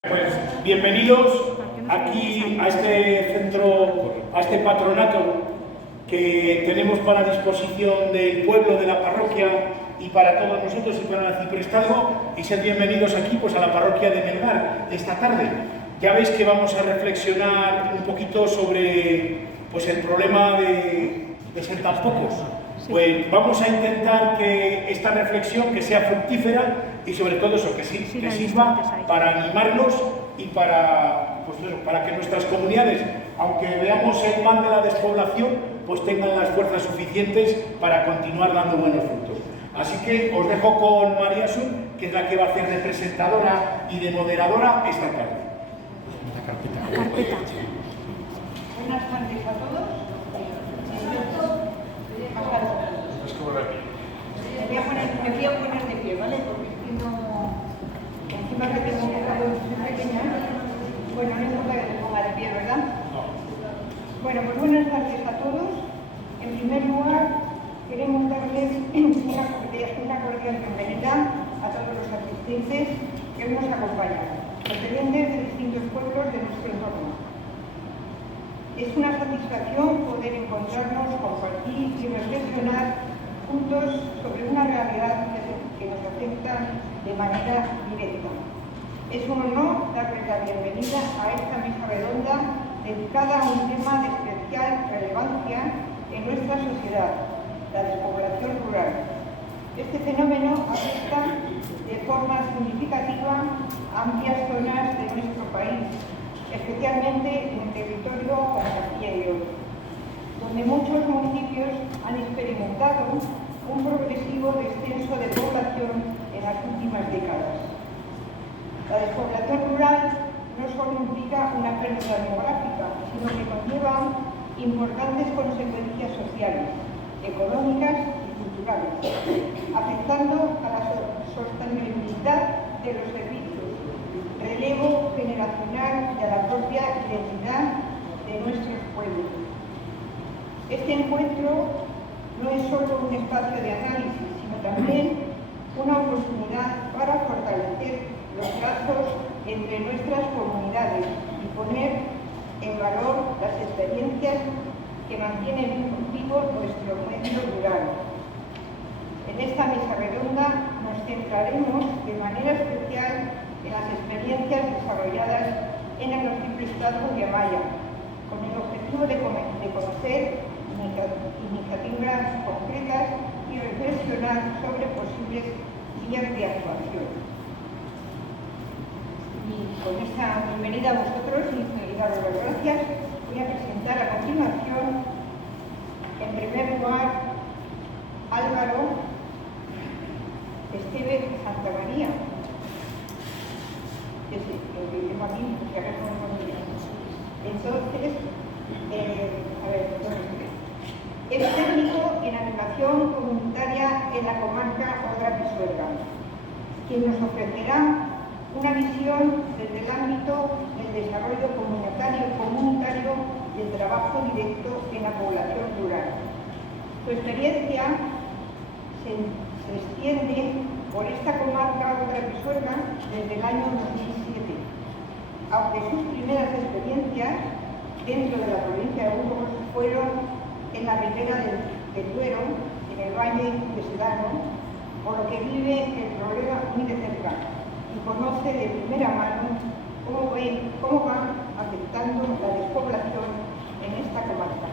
Pues bienvenidos aquí a este centro, a este patronato que tenemos para disposición del pueblo, de la parroquia y para todos nosotros y para el arciprestazgo, y ser bienvenidos aquí pues a la parroquia de Melgar esta tarde. Ya veis que vamos a reflexionar un poquito sobre pues el problema de ser tan pocos. Pues vamos a intentar que esta reflexión que sea fructífera y sobre todo eso, que sirva para animarnos y para, pues eso, para que nuestras comunidades, aunque veamos el mal de la despoblación, pues tengan las fuerzas suficientes para continuar dando buenos frutos. Así que os dejo con María Sun, que es la que va a hacer de presentadora y de moderadora esta tarde. La carpeta. Buenas tardes a todos. Me voy a poner de pie, ¿vale? Porque si no, encima que tengo un poco de pequeña, bueno, no importa que me ponga de pie, ¿verdad? No. Bueno, pues buenas tardes a todos. En primer lugar, queremos darles una cordial bienvenida a todos los asistentes que hoy nos acompañan, procedentes de distintos pueblos de nuestro entorno. Es una satisfacción poder encontrarnos, compartir y reflexionar juntos sobre una realidad que nos afecta de manera directa. Es un honor darles la bienvenida a esta mesa redonda dedicada a un tema de especial relevancia en nuestra sociedad, la despoblación rural. Este fenómeno afecta de forma significativa a amplias zonas de nuestro país, especialmente en el territorio como Castilla y León, donde muchos municipios han experimentado un progresivo descenso de población en las últimas décadas. La despoblación rural no solo implica una pérdida demográfica, sino que conlleva importantes consecuencias sociales, económicas y culturales, afectando a la sostenibilidad de los servicios, relevo generacional y a la propia identidad de nuestros pueblos. Este encuentro no es solo un espacio de análisis, sino también una oportunidad para fortalecer los lazos entre nuestras comunidades y poner en valor las experiencias que mantienen vivo nuestro medio rural. En esta mesa redonda nos centraremos de manera especial en las experiencias desarrolladas en el arciprestazgo de Amaya, con el objetivo de conocer iniciativas concretas y reflexionar sobre posibles vías de actuación. Y con esta bienvenida a vosotros y daros las gracias, voy a presentar a continuación, en primer lugar, Álvaro Esteve Santamaría, que es el que tengo aquí, que ahora no me conocía. Entonces, es técnico en animación comunitaria en la comarca Odra-Pisuerga, quien nos ofrecerá una visión desde el ámbito del desarrollo comunitario y el trabajo directo en la población rural. Su experiencia se extiende por esta comarca Odra-Pisuerga desde el año 2007, aunque sus primeras experiencias dentro de la provincia de Burgos fueron en la ribera del Duero, en el Valle de Sedano, por lo que vive el problema muy de cerca y conoce de primera mano cómo va afectando la despoblación en esta comarca.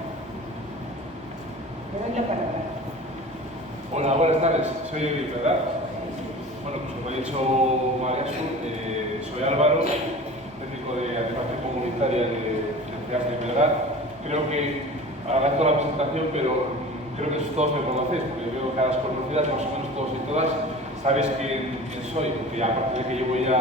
Le doy la palabra. Hola, buenas tardes. Soy Eric, ¿verdad? Bueno, pues como ha dicho María Sun, soy Álvaro, técnico de animación comunitaria de CEAS de Melgar. Creo que agradezco la presentación, pero creo que todos me conocéis, porque veo caras conocidas, más o menos todos y todas sabéis quién soy, porque aparte de que llevo ya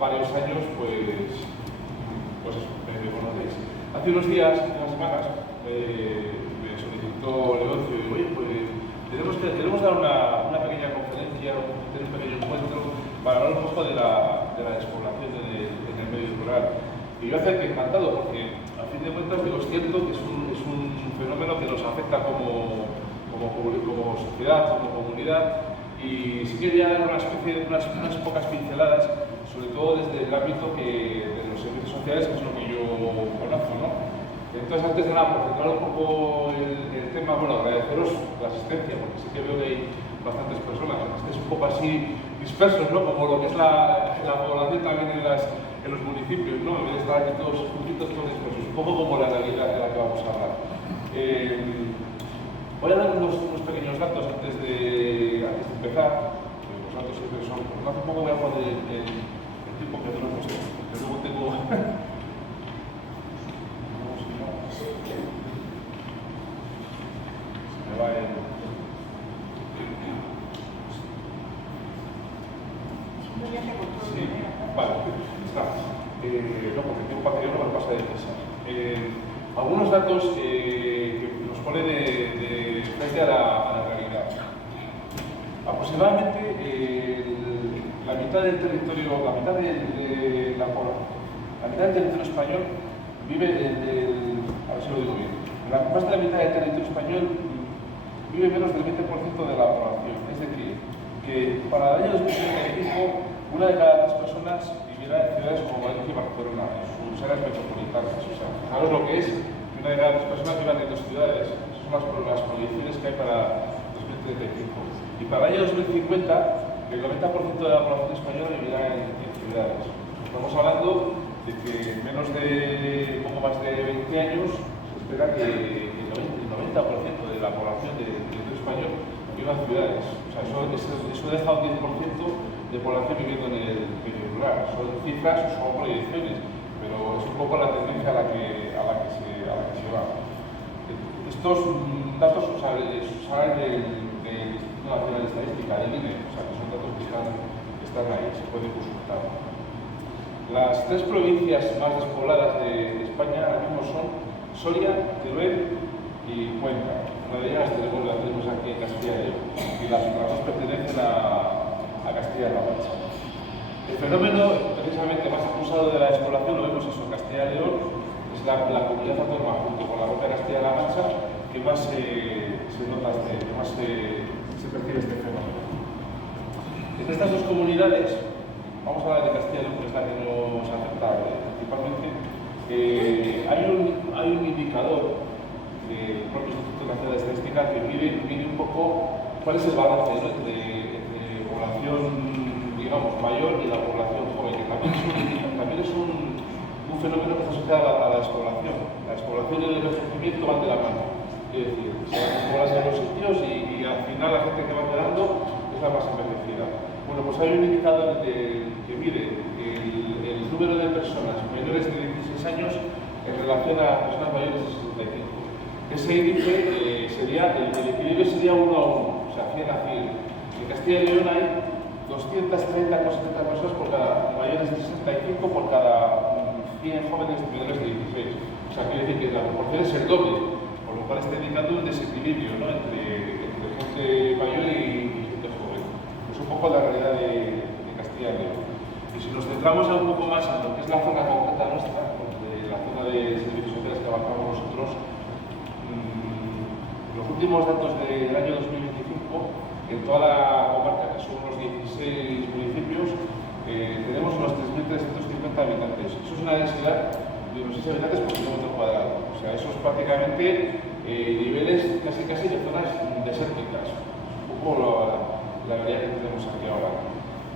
varios años, pues eso, me conocéis. Hace unos días, unas semanas, me solicitó Leoncio y digo, oye, pues queremos dar una pequeña conferencia, tener un pequeño encuentro para hablar un poco de la despoblación en el medio rural. Y yo acepté encantado, porque a fin de cuentas digo, es cierto que es un fenómeno que nos afecta como sociedad, como comunidad, y sí quería dar unas pocas pinceladas sobre todo desde el ámbito de los servicios sociales, que es lo que yo conozco, ¿no? Entonces, antes de nada, por centrar un poco el tema, bueno, agradeceros la asistencia, porque sí que veo que hay bastantes personas, estáis un poco así dispersos, ¿no? Como lo que es la población también en los municipios, ¿no? En vez de estar aquí todos juntitos, todos dispersos, un poco como la realidad de la que vamos a hablar. Voy a dar unos pequeños datos antes de empezar. Los datos siempre son, pues no hace poco voy a poner el tiempo que tenemos, que luego tengo... me va el... Sí, vale, está. No, porque tengo para que no me pasa de prisa. Algunos datos que nos pone de frente a la realidad. Aproximadamente la mitad del territorio, la mitad de la población, la mitad del territorio español vive a ver si lo digo bien, más de la mitad del territorio español vive menos del 20% de la población. Es decir, que para el año 2035 una de cada 3 personas vivirá en ciudades como Valencia y Barcelona, en sus áreas metropolitanas. O sea, fijaros lo que es que una de cada 3 personas vivan en 2 ciudades. Esas son las proyecciones que hay para 2035. Y para el año 2050, el 90% de la población española vivirá en ciudades. Estamos hablando de que en menos de poco más de 20 años se espera que el 90% de la población del territorio español viva en ciudades. O sea, eso deja un 10% de población viviendo en el medio rural. Son cifras, son proyecciones, pero es un poco la tendencia a la que se va. Estos datos salen del Instituto Nacional de Estadística, del INE, o sea, que son datos que están ahí, se pueden consultar. Las 3 provincias más despobladas de España ahora mismo son Soria, Teruel y Cuenca. Una de ellas la tenemos aquí en Castilla y León, y las dos pertenecen a Castilla-La Mancha. El fenómeno precisamente más acusado de la despoblación lo vemos en Castilla y León, es la comunidad autónoma junto con la propia Castilla-La Mancha que más se nota, que más se percibe este fenómeno. En estas dos comunidades, vamos a hablar de Castilla y León, que es la que nos afecta principalmente, hay un indicador del propio Instituto Nacional de Estadística que mide un poco cuál es el balance, ¿no? entre población, digamos, mayor y la población joven, que también es un fenómeno que está asociado a la despoblación. La despoblación y el envejecimiento van de la mano. Es decir, se despoblan en los sitios y al final la gente que va quedando es la más envejecida. Bueno, pues hay un indicador que mide el número de personas menores de 16 años en relación a personas mayores de 65. Ese índice el equilibrio sería 1 a 1, o sea, 100 a 100. En Castilla y León hay 230,70 personas por cada mayores de 65 por cada 100 jóvenes menores de 16. O sea, quiere decir que la proporción es el doble, por lo cual está indicando un desequilibrio, ¿no? entre gente mayor y gente joven. Es un poco la realidad de Castilla y León. Y si nos centramos un poco más en lo que es la zona concreta nuestra, la zona de servicios sociales que abarcamos nosotros, los últimos datos del año 2025, en toda la comarca, que son unos 16 municipios, tenemos unos 3.350 habitantes. Eso es una densidad de unos 6 habitantes por kilómetro cuadrado. O sea, eso es prácticamente niveles casi de zonas desérticas. Un poco la realidad que tenemos aquí ahora.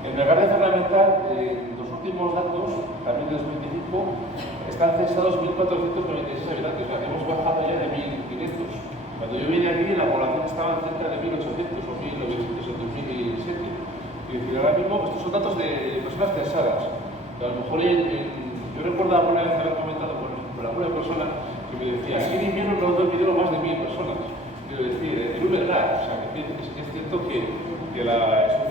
En el Guardia Fundamental, los últimos datos, también de 2025, están censados 1.496 habitantes. O sea, que hemos bajado ya de 1.500. Cuando yo vine aquí, la población estaba cerca de 1.800 o 1.900 o 2.007. Es decir, ahora mismo, estos son datos de personas censadas. A lo mejor yo recuerdo alguna vez haber comentado con alguna persona que me decía, aquí en invierno no dormieron más de 1.000 personas. Quiero decir, es verdad, o sea, que es cierto que es un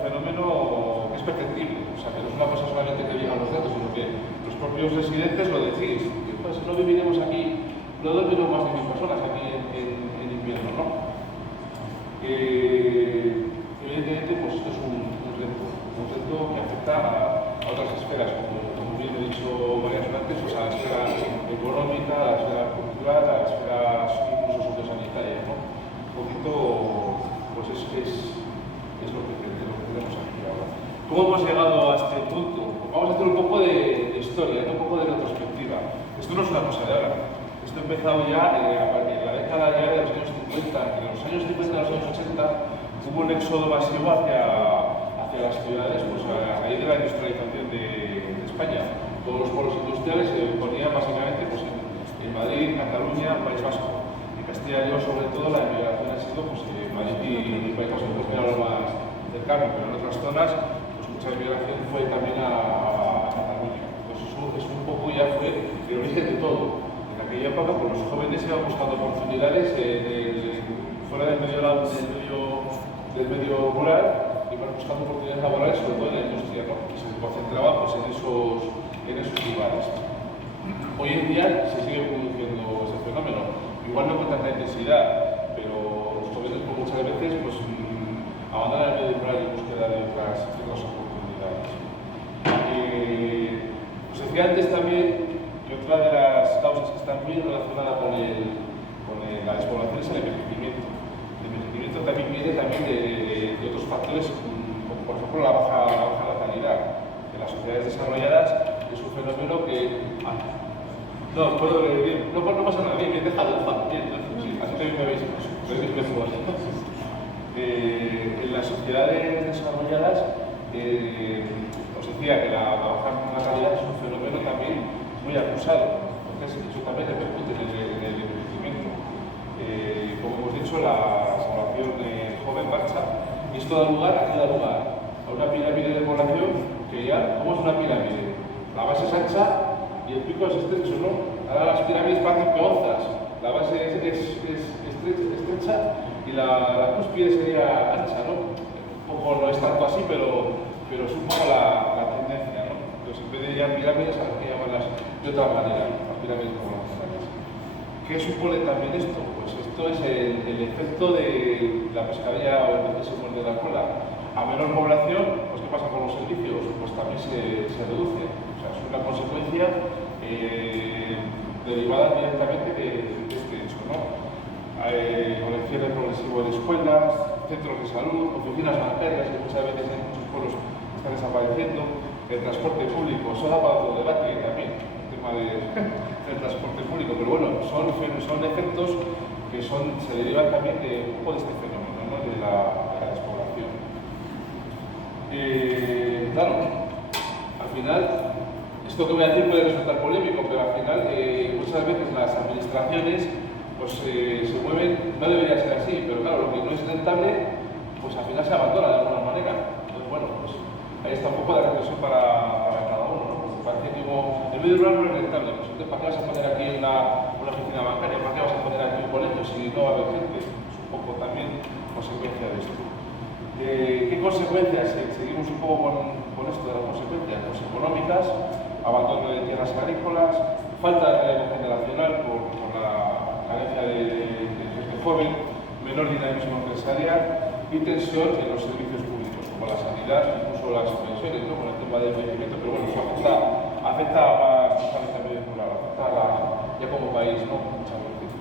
fenómeno que es perceptible. O sea, que no es una cosa solamente que digan los datos, sino que los propios residentes lo decís. Que, pues, si no viviremos aquí, no dormiremos más de 1.000 personas aquí en invierno, ¿no? Evidentemente, pues esto es un reto que afecta a otras esferas, como bien he dicho varias veces antes, o sea, a la esfera económica, a la esfera cultural, a la esfera incluso sociosanitaria, ¿no? Un poquito, pues es lo que tenemos aquí ahora. ¿Cómo hemos llegado a este punto? Vamos a hacer un poco de historia, un poco de retrospectiva. Esto no es una cosa de ahora. Esto ha empezado ya en la década ya de los años 50. En los años 50 y los años 80 hubo un éxodo masivo hacia las ciudades, pues a raíz de la industrialización de España. Todos los polos industriales se ponían básicamente pues, en Madrid, Cataluña, País Vasco. En Castilla y León, sobre todo, la emigración ha sido pues, Madrid y País Vasco, pues era lo más cercano, pero en otras zonas pues, mucha emigración fue también a Cataluña. Pues eso un poco ya fue el origen de todo. En aquella época pues, los jóvenes iban buscando oportunidades fuera del medio rural, iban buscando oportunidades laborales, sobre todo en la industria, ¿no? Y se concentraban pues, en esos lugares. Hoy en día se sigue produciendo ese fenómeno, igual no con tanta intensidad, pero los jóvenes pues, muchas veces pues, abandonan el medio rural en búsqueda de otras oportunidades. Os decía antes también que otra de las causas que están muy relacionadas con la despoblación es el envejecimiento. El envejecimiento también viene de otros factores, como por ejemplo la baja natalidad. En las sociedades desarrolladas es un fenómeno que... no, puedo decir, no pasa nada, bien, déjalo, bien, sí, así también me veis, en las sociedades desarrolladas, os decía que la baja natalidad es un fenómeno también muy acusado, entonces eso también repercute en el envejecimiento. Como hemos dicho, la población joven marcha y esto da lugar a una pirámide de población que ya, ¿cómo es una pirámide? La base es ancha y el pico es estrecho, ¿no? Ahora las pirámides parecen peonzas, la base es estrecha y la cúspide sería ancha, ¿no? Un poco no es tanto así, pero es un poco la tendencia, ¿no? Entonces en vez de ya pirámides, hay que llamarlas de otra manera, las pirámides poblacionales. ¿Qué supone también esto? Pues esto es el efecto de la pescadilla o el pez se muerde la cola. A menor población, pues ¿qué pasa con los servicios? Pues también se reduce. O sea, es una consecuencia derivada directamente de este hecho, ¿no? Con el cierre progresivo de escuelas, centros de salud, oficinas bancarias, que muchas veces en muchos pueblos están desapareciendo, el transporte público, eso da para otro debate también, el tema del transporte público, pero bueno, son efectos que se derivan también de un poco de este fenómeno, ¿no? de la despoblación. Claro, al final, esto que voy a decir puede resultar polémico, pero al final muchas veces las administraciones pues, se mueven, no debería ser así, pero claro, lo que no es rentable, pues al final se abandona de alguna manera. Entonces, bueno, pues ahí está un poco la reflexión para cada uno, ¿no? Porque parece que digo, el medio rural no es rentable, pues entonces ¿para qué vas a poner aquí una oficina bancaria? ¿Para qué vas a poner aquí un colegio si no va a haber gente? Es un poco también consecuencia de esto. ¿Qué consecuencias? Seguimos un poco con esto de las consecuencias pues, económicas, abandono de tierras agrícolas, falta de relevo generacional por la carencia de gente joven, menor dinamismo empresarial y tensión en los servicios públicos, como la sanidad, incluso las pensiones, ¿no? Con el tema del envejecimiento, pero bueno, eso afecta más al medio rural, afecta ya como país, ¿no? Muchas veces.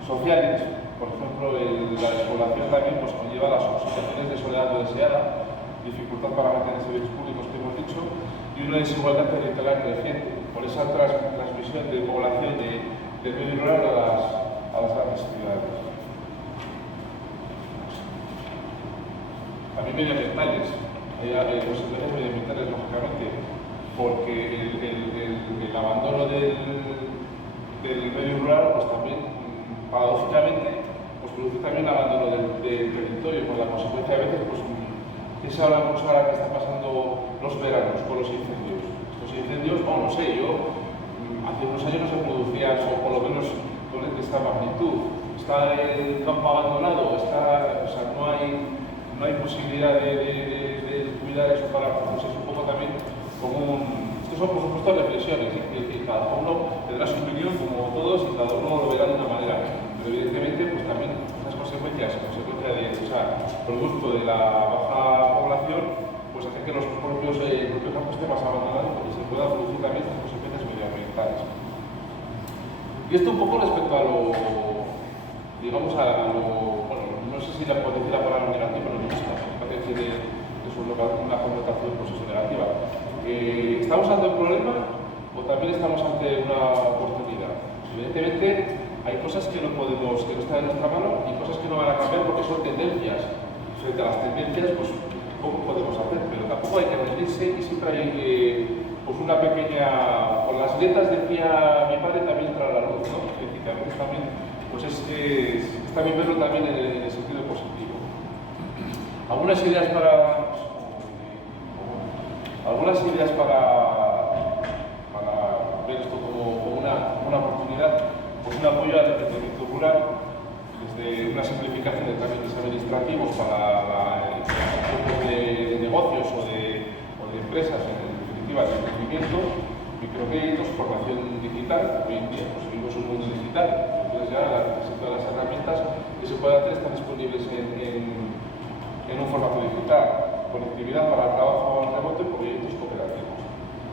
Sociales, por ejemplo, la despoblación también pues, conlleva las situaciones de soledad no deseada, dificultad para mantener servicios públicos que hemos dicho y una desigualdad territorial creciente por esa transmisión de población del medio rural a las grandes ciudades. También medioambientales, hay consecuencias medioambientales lógicamente, porque el abandono del medio rural pues también paradójicamente pues produce también abandono del territorio, por la consecuencia a veces pues se habla mucho ahora que están pasando los veranos con los incendios. Estos incendios, no sé, hace unos años no se producían, o por lo menos con esta magnitud. Está el campo abandonado, o sea, no hay posibilidad de cuidar eso para pues es un poco también como estos son por supuesto reflexiones, que cada uno tendrá su opinión como todos y cada uno lo verá de una manera. Pero evidentemente pues también estas consecuencia producto de la baja población, pues hace que los propios campos estén más abandonados porque se puedan producir también estas consecuencias medioambientales. Y esto un poco respecto a lo, digamos, bueno, no sé si ya puedo decir la palabra negativa, pero no me gusta, me parece que es una connotación pues, negativa. ¿Estamos ante un problema o también estamos ante una oportunidad? Evidentemente, hay cosas que no están en nuestra mano y cosas que no van a cambiar porque son tendencias. Frente a las tendencias, pues poco podemos hacer, pero tampoco hay que rendirse y siempre hay pues una pequeña... Con las letras decía mi padre también entra la luz, ¿no? Es decir, que a veces también, pues está bien verlo también en el sentido positivo. Algunas ideas para ver esto como una oportunidad, pues un apoyo al emprendimiento rural, desde una simplificación de trámites administrativos para el grupo de negocios o de empresas, en definitiva, de emprendimiento, microcréditos, formación digital. Hoy en día pues, vivimos un mundo digital, entonces ya todas las herramientas que se pueden hacer están disponibles en un formato digital. Conectividad para el trabajo remoto y proyectos cooperativos.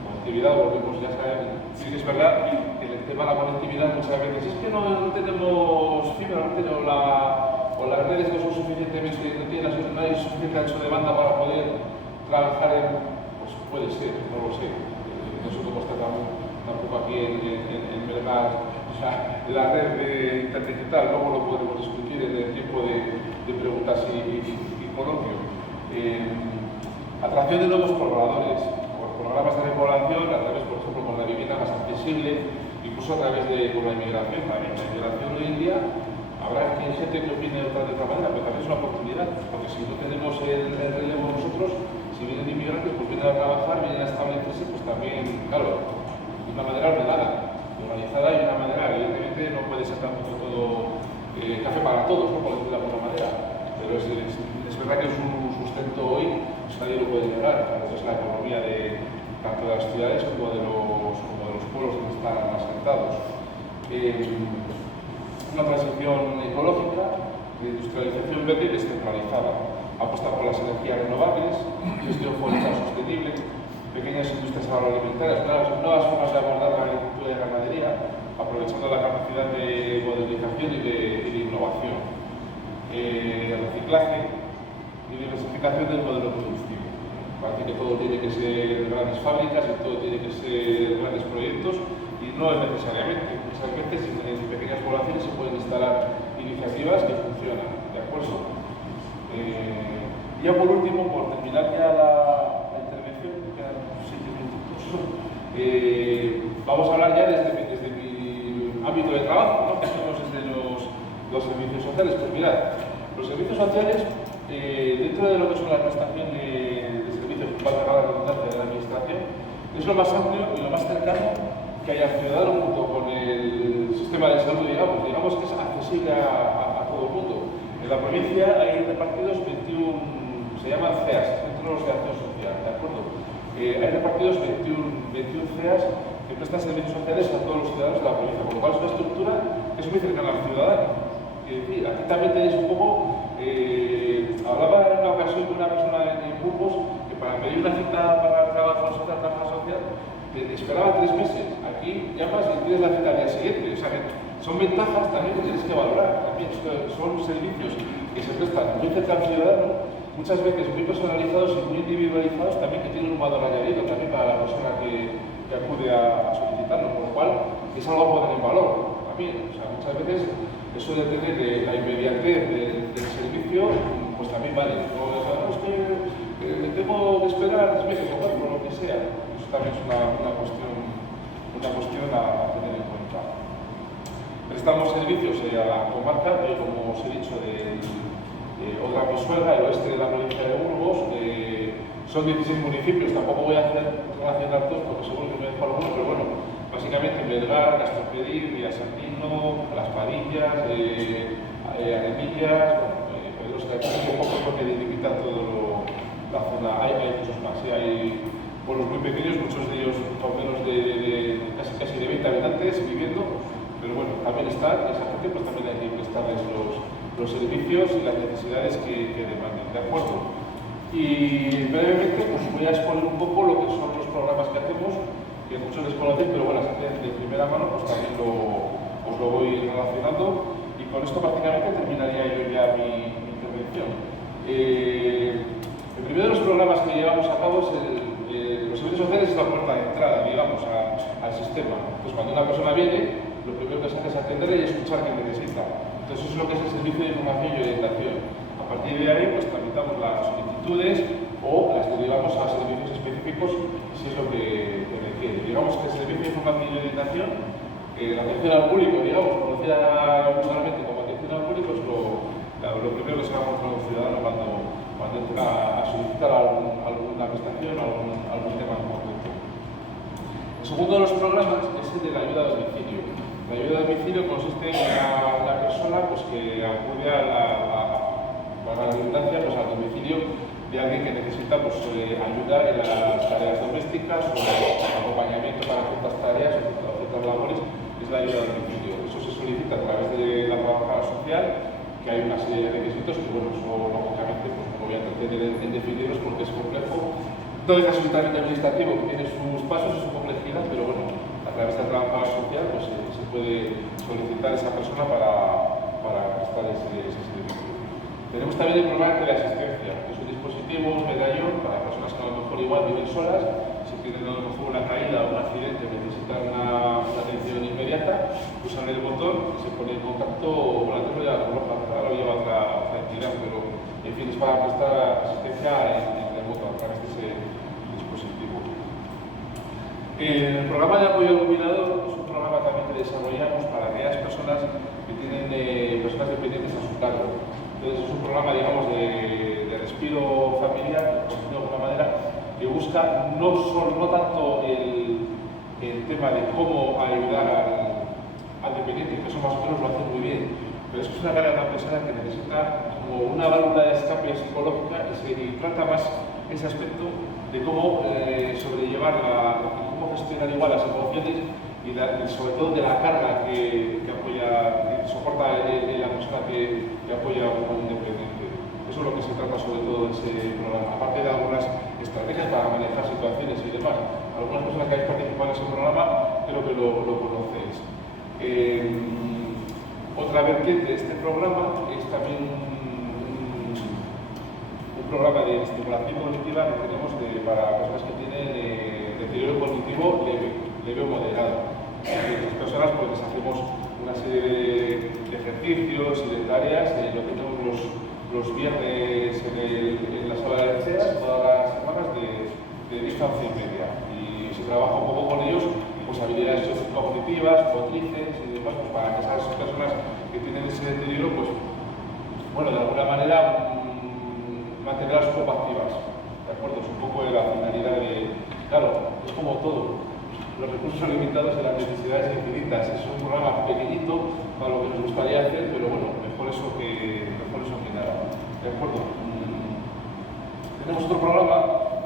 Conectividad, volvemos, ya saben, sí que es verdad que el tema de la conectividad muchas veces es que no tenemos fibra, o las redes no son suficientemente, no hay suficiente ancho de banda para poder trabajar pues puede ser, no lo sé. Nosotros tampoco aquí en Belgar, o sea, la red de interdigital, luego lo podremos discutir en el tiempo de preguntas y coloquio. Atracción de nuevos pobladores, por programas de repoblación, a través, por ejemplo, con la vivienda más accesible, incluso a través con la inmigración también. La inmigración hoy en día, habrá gente que opine de otra manera, pero también es una oportunidad, porque si no tenemos el relevo nosotros, si vienen inmigrantes, pues vienen a trabajar, vienen a establecerse, pues también, claro, de una manera ordenada, organizada y de una manera, evidentemente, no puede ser tampoco todo café para todos, ¿no? Por decirlo de alguna manera, pero es verdad que es un sustento hoy, pues nadie lo puede negar, es la economía tanto de las ciudades como de los pueblos donde están asentados. Una transición ecológica, de industrialización verde y descentralizada, apuesta por las energías renovables, gestión forestal sostenible, pequeñas industrias agroalimentarias, nuevas formas de abordar la agricultura y la ganadería, aprovechando la capacidad de modernización y de innovación. Reciclaje y diversificación del modelo productivo. Parece que todo tiene que ser grandes fábricas y todo tiene que ser grandes proyectos y no es necesariamente. Muchas veces en pequeñas poblaciones se pueden instalar iniciativas que funcionan, ¿de acuerdo? Ya por último, por terminar ya la intervención, me quedan 7 minutos, vamos a hablar ya desde mi ámbito de trabajo, ¿no? Que hacemos desde los servicios sociales. Pues mirad, los servicios sociales, dentro de lo que es una prestación de servicios, valga la redundancia, de la administración, es lo más amplio y lo más cercano que hay al ciudadano junto con el sistema de salud, digamos que es accesible a todo el mundo. En la provincia hay repartidos 21, se llaman CEAS, Centros de Acción Social, ¿de acuerdo? Hay repartidos 21 CEAS que prestan servicios sociales a todos los ciudadanos de la provincia, con lo cual es una estructura que es muy cercana al ciudadano. Es decir, aquí también tenéis un poco, hablaba en una ocasión con una persona en Burgos que para pedir una cita para el trabajo social, esperaba 3 meses. Aquí llamas y tienes la cita al día siguiente. O sea que son ventajas también que tienes que valorar. También son servicios que se prestan muy cerca al ciudadano, muchas veces muy personalizados y muy individualizados, también que tienen un valor añadido también para la persona que acude a solicitarlo, con lo cual es algo a poner en valor también. O sea, muchas veces eso de tener la inmediatez del servicio, pues también vale. O sea, no, es que tengo que esperar 3 meses o 4, por lo que sea. Eso también es una cuestión a tener en cuenta. Prestamos servicios a la comarca, como os he dicho, de Odra Pisuerga, el oeste de la provincia de Burgos. Son 16 municipios, tampoco voy a relacionar todos porque seguro que me dejo algunos, pero bueno, básicamente Belgar, Castellpedir, Villasantino, Las Padillas, Aremillas, Pedrosa de Aquí, un poco porque delimita toda la zona. Hay muchos más, hay pueblos muy pequeños, muchos de ellos con menos de casi de 20 habitantes viviendo, pero bueno, también está esa gente, pues también hay que prestarles los servicios y las necesidades que demanden, ¿de acuerdo? Y brevemente pues voy a exponer un poco lo que son los programas que hacemos, que muchos desconocen, pero bueno, de primera mano pues también os lo voy relacionando, y con esto prácticamente terminaría yo ya mi intervención. El primero de los programas que llevamos a cabo es los servicios servicios sociales es la puerta de entrada, digamos, al sistema. Entonces, cuando una persona viene, lo primero que se hace es atenderle y escuchar qué necesita. Entonces, eso es lo que es el servicio de información y orientación. A partir de ahí, pues tramitamos las solicitudes o las derivamos a servicios específicos si es lo que requiere. Digamos que el servicio de información y orientación, la atención al público, digamos, conocida personalmente como atención al público, es lo primero que se va a encontrar un ciudadano cuando entra a solicitar alguna prestación o algún tema en concreto. El segundo de los programas es el de la ayuda a domicilio. La ayuda a domicilio consiste en la persona pues, que acude a la redundancia, pues, al domicilio de alguien que necesita pues, ayuda en las tareas domésticas o acompañamiento para ciertas tareas o ciertas labores, es la ayuda a domicilio. Eso se solicita a través de la trabajadora social, que hay una serie de requisitos que, bueno, eso lógicamente pues, no voy a entretener en definirlos porque es complejo. No deja de ser un trámite administrativo que tiene sus pasos y su complejidad, pero bueno, a través de la trabajadora social pues, se puede solicitar a esa persona para prestar ese servicio. Tenemos también el programa de teleasistencia, que es un dispositivo, un medallón para personas que a lo mejor igual viven solas, si tienen a lo mejor una caída o un accidente, necesitan una atención inmediata, usan el botón y se pone en contacto con la terminal roja. Ahora lo lleva otra entidad, pero en fin, es para prestar asistencia en remoto a través de ese dispositivo. El programa de apoyo al jubilado es un programa también que desarrollamos para aquellas personas que tienen personas dependientes a su cargo. Entonces es un programa, digamos, de respiro familiar, por decirlo de alguna manera, que busca no tanto el tema de cómo ayudar al dependiente, que eso más o menos lo hace muy bien, pero eso es una carga tan pesada que necesita como una válvula de escape psicológica y trata más ese aspecto de cómo sobrellevar, cómo gestionar igual las emociones y sobre todo de la carga que soporta la persona que apoya a un dependiente. Eso es lo que se trata sobre todo de ese programa, aparte de algunas estrategias para manejar situaciones y demás. Algunas personas que habéis participado en ese programa creo que lo conocéis. Otra vertiente de este programa es también un programa de estimulación cognitiva que tenemos para personas que tienen deterioro cognitivo leve o moderado. Estas personas pues les hacemos una serie de ejercicios y de tareas, lo tenemos los viernes en la sala de CEAS, todas las semanas de 10 a 11 y media. Y se trabaja un poco con ellos, pues habilidades cognitivas, motrices y demás, pues para que esas personas que tienen ese deterioro, pues, bueno, de alguna manera mantenerlas un poco activas. ¿De acuerdo? Es un poco de la finalidad claro, es como todo. Los recursos son limitados y las necesidades infinitas. Es un programa pequeñito para lo que nos gustaría hacer, pero bueno, mejor eso que nada. ¿De acuerdo? Tenemos otro programa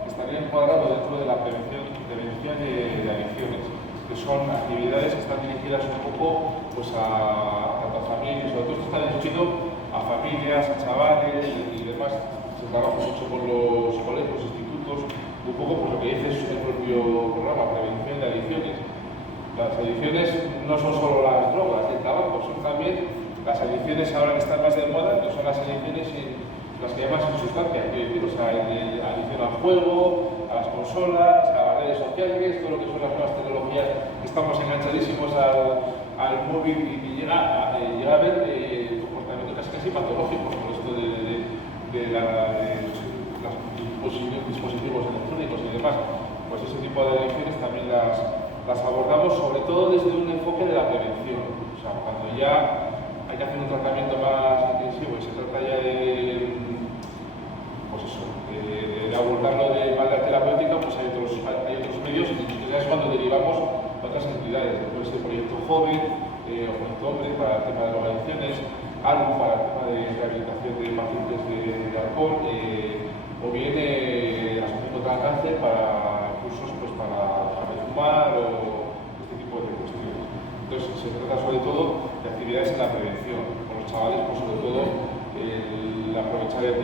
que estaría encuadrado dentro de la prevención de adicciones, que son actividades que están dirigidas un poco pues, a familias, sobre todo esto está dirigido a familias, a chavales y demás. Se trabaja mucho con los colegios, institutos, un poco por lo que dice el propio programa, prevención de adicciones. Las adicciones no son solo las drogas y el tabaco, son también las adicciones ahora que están más de moda, que son las adicciones las que llaman sin sustancia, o sea, adicción al juego, a las consolas, a las redes sociales, todo lo que son las nuevas tecnologías, estamos enganchadísimos al móvil y llega a haber comportamientos casi patológicos por esto de los dispositivos electrónicos y demás. Pues ese tipo de adicciones también las abordamos sobre todo desde un enfoque de la prevención. O sea, cuando ya hay que hacer un tratamiento más intensivo y se trata ya de abordarlo de manera terapéutica, pues hay otros medios y ya es cuando derivamos a otras entidades. Después el proyecto joven o proyecto hombre para el tema de drogadicciones, algo para el tema de rehabilitación de pacientes de alcohol, o bien la Asociación contra el Cáncer para cursos pues, para fumar o este tipo de cuestiones. Entonces se trata sobre todo de actividades en la prevención. Con los chavales, pues sobre todo aprovechar el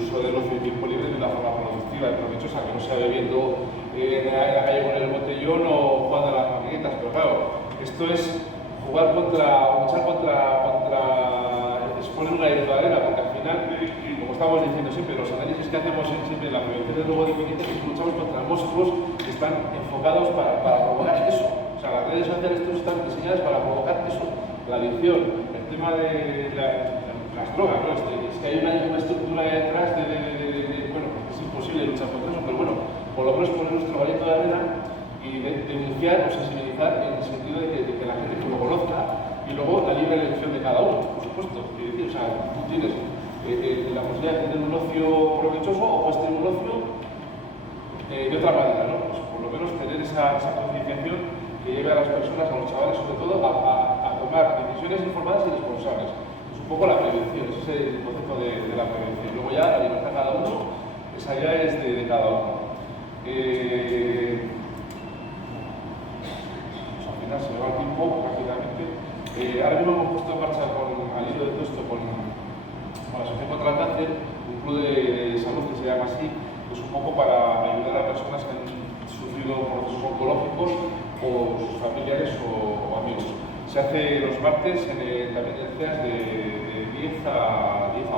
uso del ocio y tiempo libre de una forma productiva y provechosa, que no sea bebiendo en la calle con el botellón o jugando a las maquinitas. Pero claro, esto es luchar contra exponer una isla de arena, porque al final y como estamos diciendo siempre, los análisis que hacemos siempre en la prevención del robo de dependientes es que luchamos contra monstruos que están enfocados para provocar eso. O sea, las redes sociales todas están diseñadas para provocar eso, la adicción, el tema de las drogas, ¿no? Es que hay una estructura detrás bueno, es imposible luchar contra eso, pero bueno, por lo menos poner nuestro granito de arena y denunciar o sensibilizar en el sentido de que la gente lo conozca y luego la libre elección de cada uno, por supuesto. O sea, tú tienes la posibilidad de tener un ocio provechoso o puedes tener un ocio de otra manera, ¿no? Pues por lo menos tener esa concienciación que lleve a las personas, a los chavales sobre todo, a tomar decisiones informadas y responsables. Es un poco la prevención, ese es el concepto de la prevención. Luego ya la libertad de cada uno, esa ya es de cada uno. Pues al final se me va el tiempo rápidamente. Ahora mismo hemos puesto en marcha al hilo de todo esto con la Asociación contra el Cáncer, un club de salud que se llama así, pues un poco para ayudar a personas que han sufrido procesos oncológicos o sus familiares o amigos. Se hace los martes también en CEAS de 10 a 11.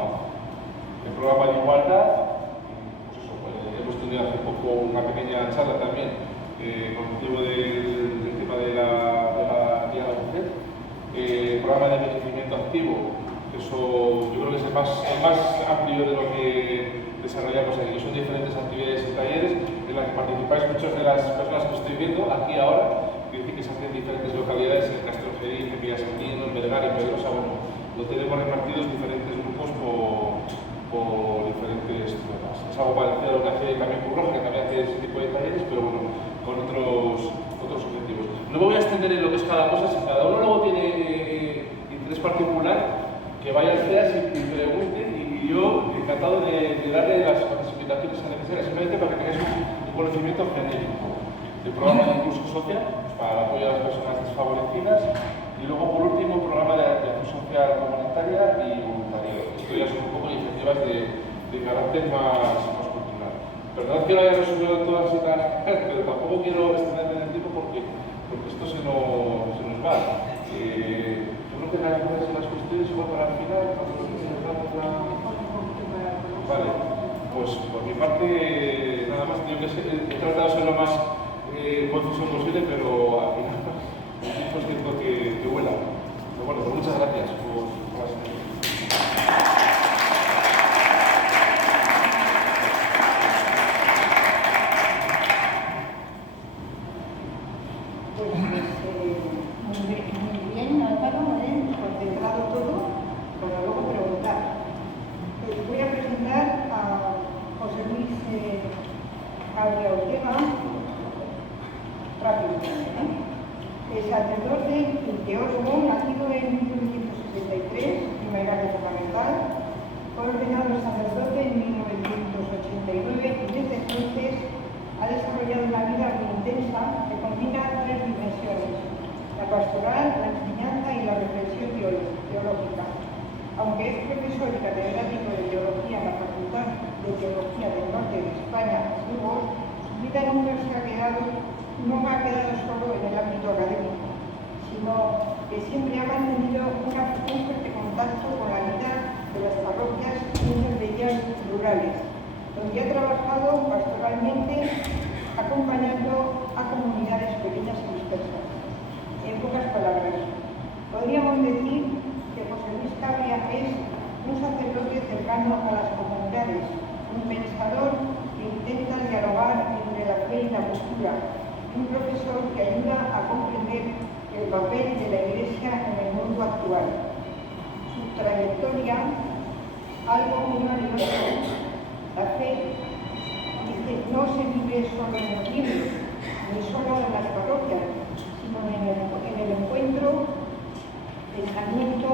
El programa de igualdad, pues eso, hemos tenido hace poco una pequeña charla también con motivo del tema de la Día de la Mujer. El programa de envejecimiento activo, eso yo creo que es el más amplio de lo que desarrollamos aquí. Son diferentes actividades y talleres en las que participáis muchas de las personas que estoy viendo aquí ahora, que dicen que se hacen en diferentes localidades, en Castrojeriz, en Villasandino, en Vergara, en Pedrosa. Bueno, lo tenemos repartidos en diferentes grupos por diferentes temas. Es algo parecido a lo que hace también Curroja, que también hace ese tipo de talleres, pero bueno, con otros objetivos. No me voy a extender en lo que es cada cosa, si cada uno luego tiene interés particular, que vaya al CEAS y pregunte, y yo encantado de darle las explicaciones necesarias, simplemente para que tengáis un conocimiento genérico del programa de inclusión social, pues para el apoyo a las personas desfavorecidas, y luego por último un programa de acción social comunitaria y voluntariado. Esto ya son un poco iniciativas de carácter más cultural. Perdón que lo haya resumido todas y tal, pero tampoco quiero extenderme en el tiempo porque esto se nos va. Yo creo que algunas de las cuestiones igual para el final, Vale, pues por mi parte nada más, he tratado de ser lo más conciso posible, pero al final es cierto que vuela. Pero bueno, pues muchas gracias por la atención. Muy bien, Álvaro, concentrado todo, para luego preguntar. Voy a presentar a José Luis Javier Ortega, rápido, sacerdote y teólogo, nacido en 1963, primera grado fundamental, fue ordenado sacerdote en 1989 y desde entonces ha desarrollado una vida muy intensa que combina tres dimensiones: la pastoral, la enseñanza y la reflexión teológica. Aunque es profesor y catedrático de teología en la Facultad de Teología del Norte de España, Burgos, su vida nunca ha quedado solo en el ámbito académico, sino que siempre ha mantenido un fuerte contacto con la vida de las parroquias y muchas de ellas rurales, donde ha trabajado pastoralmente acompañando a comunidades pequeñas y dispersas. En pocas palabras, podríamos decir que José Luis Cabria es un sacerdote cercano a las comunidades, un pensador que intenta dialogar entre la fe y la cultura, un profesor que ayuda a comprender el papel de la Iglesia en el mundo actual. Su trayectoria, algo muy valioso. La fe, dice, no se vive solo en los libros, ni solo en las parroquias, sino en el encuentro, pensamiento,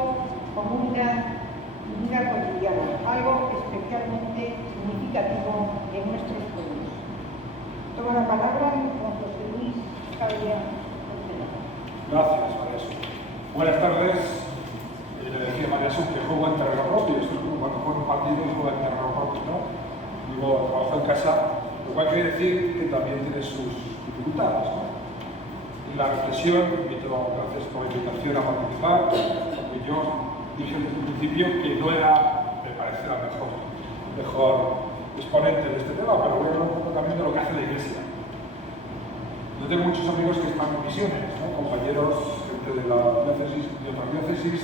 comunidad y vida cotidiana, algo especialmente significativo en nuestros pueblos. Toma la palabra con José Luis Cabria. Gracias, María. Buenas tardes. Le decía María que juego en terreno propio. Esto es como cuando juega un partido y juega en terreno propio, ¿no? Digo, trabajo en casa, lo cual quiere decir que también tiene sus dificultades, ¿no? Y la reflexión, gracias por la invitación a participar, porque yo dije desde el principio que no era parece la mejor exponente de este tema, pero voy a hablar un poco también de lo que hace la Iglesia. Yo tengo muchos amigos que están en misiones, ¿no? Compañeros, gente de la diócesis, de otra diócesis,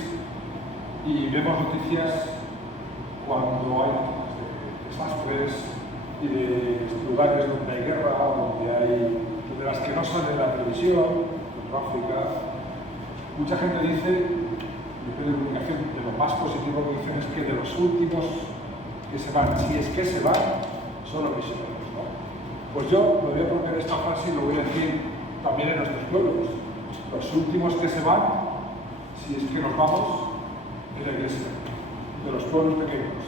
y vemos noticias cuando hay desastres y de lugares donde hay guerra, de las que no sale la televisión, como África. Mucha gente dice, depende de comunicación, de lo más positivo que dicen es que de los últimos que se van, si es que se van, son los misioneros, ¿no? Pues yo me voy a poner esta frase y lo voy a decir también en nuestros pueblos. Los últimos que se van, si es que nos vamos, es la iglesia, de los pueblos pequeños.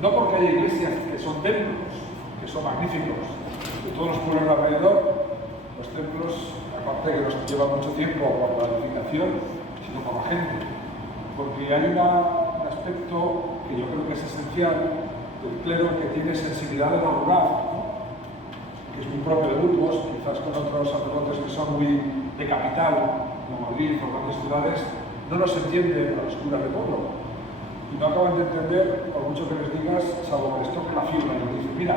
No porque haya iglesias que son templos, que son magníficos, de todos los pueblos de alrededor, los templos, aparte que nos lleva mucho tiempo por la edificación, sino por la gente. Porque hay un aspecto que yo creo que es esencial del clero, que tiene sensibilidad de lo rural, ¿no? Que es muy propio de Burgos, quizás con otros sacerdotes que son muy de capital, como Madrid o grandes ciudades, no nos entienden a los curas de pueblo. Y no acaban de entender, por mucho que les digas, salvo que les toque la fibra y les dicen, mira,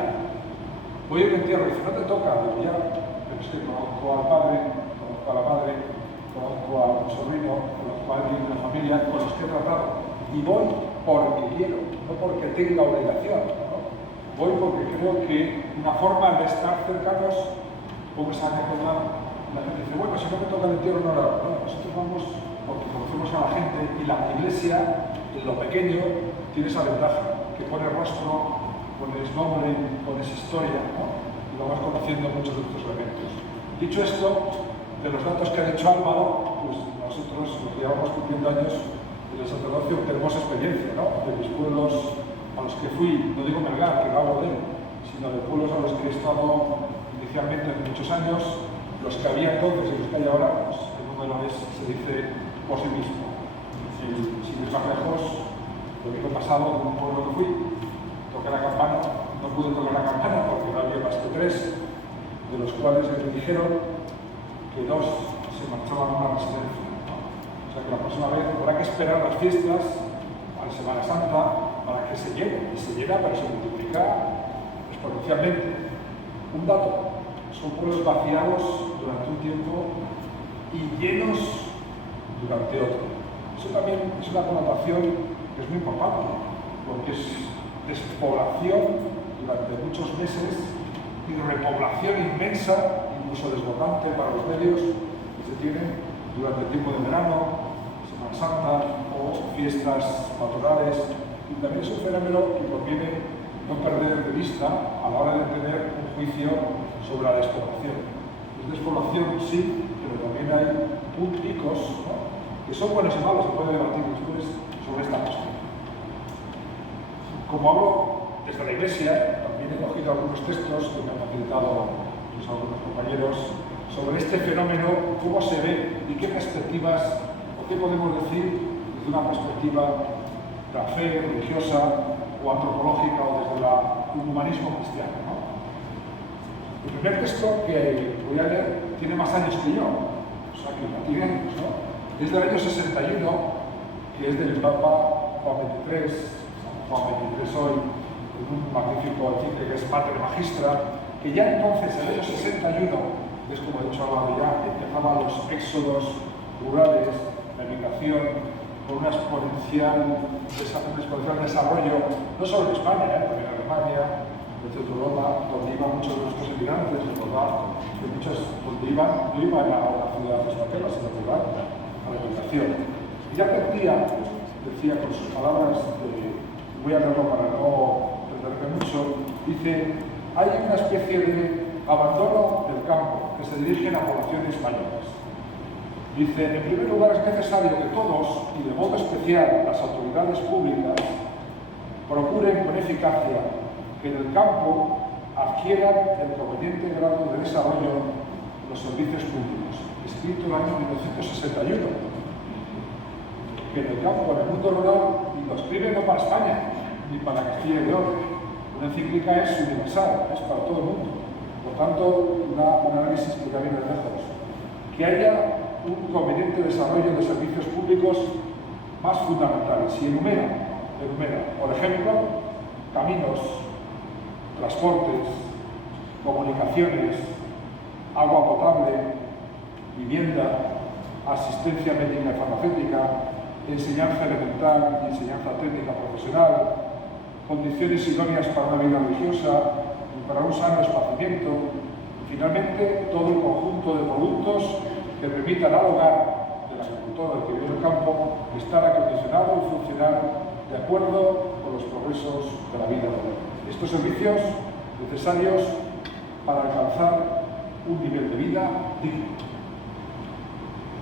voy a ir a un entierro, y dice, no te toca, digo, ya, pero es que conozco al padre, conozco a la madre, conozco a un sobrino, conozco a alguien de la familia con los que he tratado, y voy porque quiero, no porque tenga obligación, ¿no? Voy porque creo que una forma de estar cercanos, como esa anécdota, la gente dice, bueno, si no me toca el entierro, no lo hago. No, nosotros vamos porque conocemos a la gente y la iglesia, en lo pequeño, tiene esa ventaja, que pone rostro, pones nombre, pones historia, ¿no? Y vamos conociendo muchos de estos elementos. Dicho esto, de los datos que ha dicho Álvaro, pues nosotros, los que llevamos cumpliendo años del sacerdocio, tenemos experiencia, ¿no? De mis pueblos a los que fui, no digo Melgar, que no hablo de él, sino de pueblos a los que he estado inicialmente hace muchos años, los que había entonces y los que hay ahora, pues el número es, se dice por sí mismo. Sin ir más lejos, lo que he pasado en un pueblo que fui, toqué la campana, no pude tocar la campana porque no había más que 3, de los cuales me dijeron que 2 se marchaban a una residencia, ¿no? O sea que la próxima vez habrá que esperar las fiestas, a la Semana Santa, para que se llene, y se llena, pero se multiplica exponencialmente. Un dato, son pueblos vaciados durante un tiempo y llenos durante otro. Eso también es una connotación que es muy importante, porque es despoblación durante muchos meses y repoblación inmensa, incluso desbordante para los medios, que se tienen durante el tiempo de verano, Semana Santa o fiestas patronales. Y también es un fenómeno que conviene no perder de vista a la hora de tener un juicio sobre la despoblación. Es despoblación, sí, pero también hay picos, ¿no? Que son buenos y malos, se puede debatir después sobre esta cuestión. Como hablo desde la Iglesia, también he cogido algunos textos que me han facilitado algunos compañeros sobre este fenómeno, cómo se ve y qué perspectivas, o qué podemos decir desde una perspectiva de la fe religiosa o antropológica o desde el humanismo cristiano, ¿no? El primer texto que voy a leer tiene más años que yo, o sea que ya tiene años, ¿no? Es del año 61, que es del Papa Juan XXIII, Juan XXIII hoy, en un magnífico encíclica que es Mater Magistra, que ya entonces, en el año 61, es como he dicho ahora ya, empezaban los éxodos rurales, la migración, con un exponencial desarrollo, no solo en España, también en Alemania, en Europa, donde iban muchos de nuestros emigrantes, recordar que muchos donde iban, no iban a la ciudad española, sino que iban a la migración. Y ya decía con sus palabras, voy a leerlo para no perderme mucho, dice, hay una especie de abandono del campo que se dirigen a poblaciones mayores. Dice, en primer lugar es necesario que todos, y de modo especial las autoridades públicas, procuren con eficacia que en el campo adquieran el conveniente grado de desarrollo los servicios públicos. Escrito en el año 1961. Que en el campo, en el mundo rural, y lo escribe no para España, ni para Castilla y León. Una encíclica es universal, es para todo el mundo. Por tanto, un análisis que ya viene de lejos. Que haya un conveniente desarrollo de servicios públicos más fundamentales. Y enumera enumera, por ejemplo, caminos, transportes, comunicaciones, agua potable, vivienda, asistencia médica y farmacéutica, enseñanza elemental y enseñanza técnica profesional, condiciones idóneas para una vida religiosa y para un sano esparcimiento, y finalmente todo el conjunto de productos que permitan al hogar del agricultor del que vive en el campo estar acondicionado y funcionar de acuerdo con los progresos de la vida moderna. Estos servicios necesarios para alcanzar un nivel de vida digno.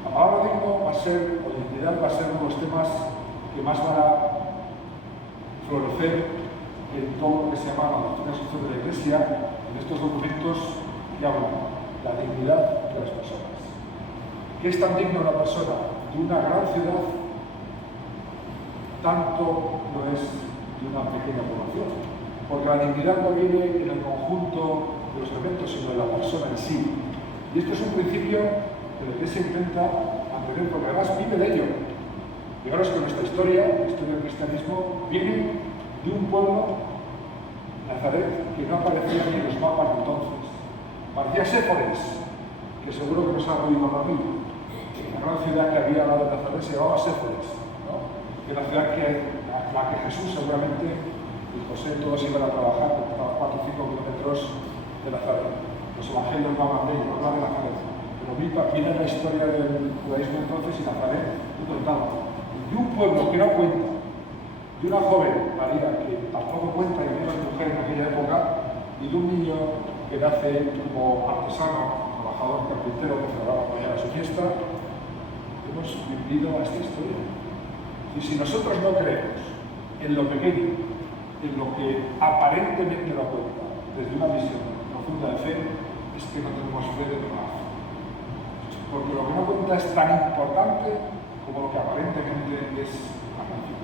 La palabra digno va a ser, o dignidad va a ser uno de los temas que más van a florecer en todo lo que se llama la doctrina social de la Iglesia, en estos documentos que hablan de la dignidad de las personas. ¿Qué es tan digno una persona? De una gran ciudad, tanto lo es de una pequeña población. Porque la dignidad no viene en el conjunto de los elementos, sino de la persona en sí. Y esto es un principio en el que se intenta mantener, porque además vive de ello. Fijaros que nuestra historia, la historia del cristianismo, viene de un pueblo, Nazaret, que no aparecía ni en los mapas de entonces. Parecía Séforis, que seguro que nos ha oído hablar mí. La gran ciudad que había al lado de Nazaret se llamaba Séforis, ¿no? Que era la ciudad la que Jesús seguramente y José todos iban a trabajar, porque estaba a 4 o 5 kilómetros de Nazaret. Los evangelios no hablan de ello, hablan de Nazaret. Pero viene la historia del judaísmo entonces y Nazaret no contaba. De un pueblo que no cuenta, de una joven, María, que tampoco cuenta y menos mujer en aquella época, y de un niño que nace como artesano, trabajador carpintero que celebraba mañana su fiesta, hemos vivido a esta historia. Y si nosotros no creemos en lo pequeño, en lo que aparentemente no cuenta, desde una visión profunda de fe, es que no tenemos fe de verdad. Porque lo que no cuenta es tan importante como lo que aparentemente es aparente.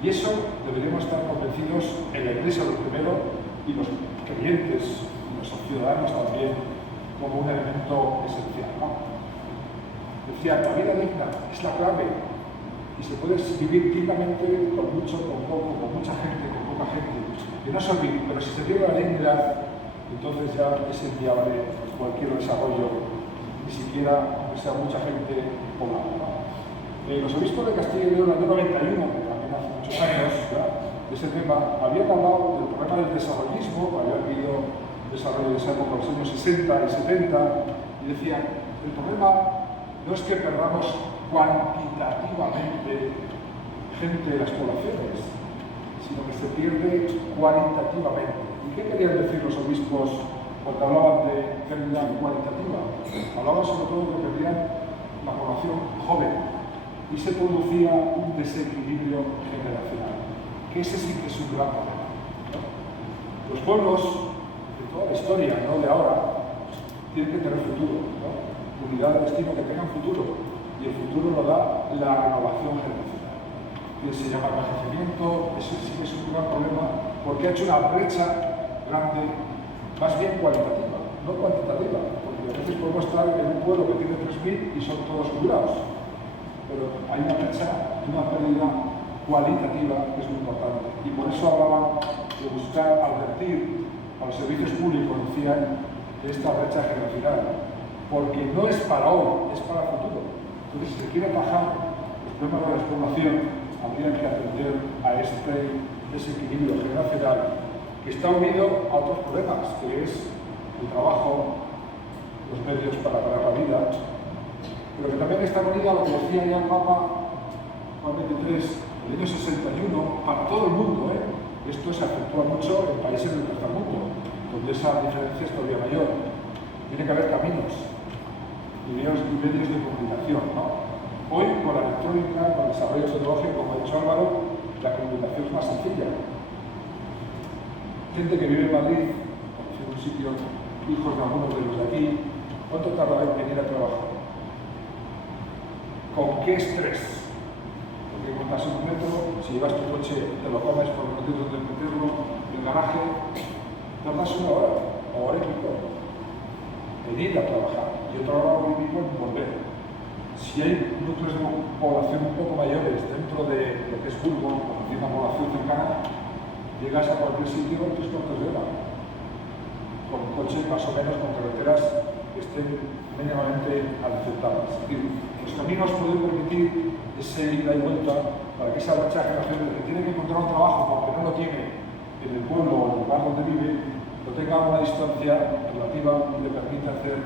Y eso deberíamos estar convencidos en la Iglesia lo primero y los creyentes y los ciudadanos también como un elemento esencial, ¿no? Decía, la vida digna es la clave y se puede vivir dignamente con mucho, con poco, con mucha gente, con poca gente. Que no se olvide, pero si se pierde la dignidad, entonces ya es inviable cualquier desarrollo, ni siquiera que sea mucha gente poblada, ¿no? Los obispos de Castilla y León, en el año 91, que también hace muchos años, ¿verdad?, de ese tema, habían hablado del problema del desarrollismo, había habido desarrollo de esa época en los años 60 y 70, y decían, el problema no es que perdamos cuantitativamente gente de las poblaciones, sino que se pierde cualitativamente. ¿Y qué querían decir los obispos cuando hablaban de pérdida cualitativa? Hablaban sobre todo de que perdían la población joven y se producía un desequilibrio generacional, que ese sí que es un gran problema, ¿no? Los pueblos de toda la historia, no de ahora, tienen que tener futuro, ¿no? Unidad de destino, que tengan futuro, y el futuro lo da la renovación generacional, que se llama envejecimiento. Ese sí que es un gran problema, porque ha hecho una brecha grande, más bien cualitativa, no cuantitativa, porque a veces podemos estar en un pueblo que tiene 3.000 y son todos jubilados, pero hay una brecha y una pérdida cualitativa que es muy importante, y por eso hablaban de buscar advertir a los servicios públicos, decían, de esta brecha generacional, porque no es para hoy, es para el futuro. Entonces, si se quiere atajar los problemas de la despoblación, habría que atender a este desequilibrio generacional que está unido a otros problemas, que es el trabajo, los medios para ganar la vida, pero que también está unido a lo que decía ya el Papa Juan XXIII, en el año 61, para todo el mundo, ¿eh? Esto se acentúa mucho en países del tercer mundo, donde esa diferencia es todavía mayor. Tiene que haber caminos y medios de comunicación, ¿no? Hoy, con la electrónica, con el desarrollo tecnológico, como ha dicho Álvaro, la comunicación es más sencilla. Gente que vive en Madrid, en un sitio, hijos de algunos de los de aquí, ¿cuánto tarda en venir a trabajar? ¿Con qué estrés? Porque montas un metro, si llevas tu coche, te lo comes por no tienes donde meterlo, en el garaje, tardas 1 hora, o hora y pico, en ir a trabajar, y otra hora y pico en volver. Si hay núcleos de población un poco mayores dentro de lo que es Burgos, una población americana, llegas a cualquier sitio en 3 cuartos de hora, con coche más o menos, con carreteras que estén mínimamente aceptables. Es decir, los caminos pueden permitir ese ida y vuelta para que esa brecha generacional que tiene que encontrar un trabajo porque no lo tiene en el pueblo o en el lugar donde vive, lo tenga a una distancia relativa y le permite hacer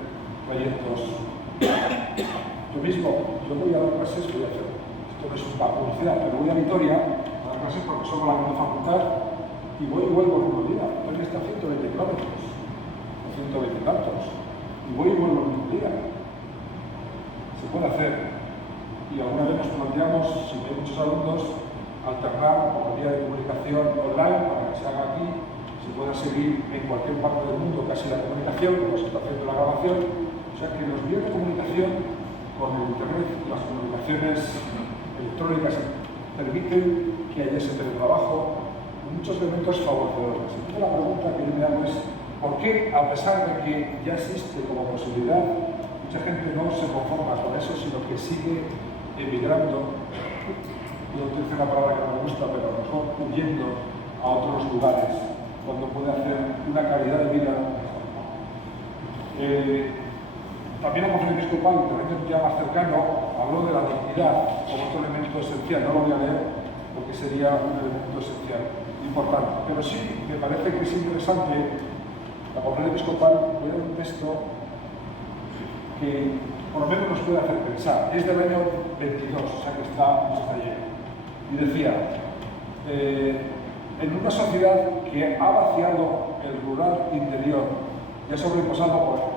trayectos. Yo mismo, yo voy a dar clases, voy a hacer, esto no es una publicidad, pero voy a Vitoria a dar clases porque somos la misma facultad y voy y vuelvo el mismo día. Vitoria está a 120 kilómetros, o 120 tantos, y voy y vuelvo el mismo día. Se puede hacer. Y alguna vez nos planteamos, si hay muchos alumnos, alternar por vía de comunicación online para que se haga aquí, se pueda seguir en cualquier parte del mundo casi la comunicación, como se está haciendo la grabación. O sea que los medios de comunicación con el internet, las comunicaciones electrónicas permiten que haya ese teletrabajo con muchos elementos favorecedores. Entonces la pregunta que yo me hago es, ¿por qué, a pesar de que ya existe como posibilidad, mucha gente no se conforma con eso, sino que sigue emigrando? Yo utilizo una palabra que no me gusta, pero a lo mejor huyendo a otros lugares, cuando puede hacer una calidad de vida mejor. También la conferencia episcopal, también ya más cercano, habló de la dignidad como otro elemento esencial. No lo voy a leer porque sería un elemento esencial, importante. Pero sí, me parece que es interesante la conferencia episcopal. Voy a dar un texto que por lo menos nos puede hacer pensar. Es del año 22, o sea que está lleno. Y decía, en una sociedad que ha vaciado el rural interior y ha sobrepoblado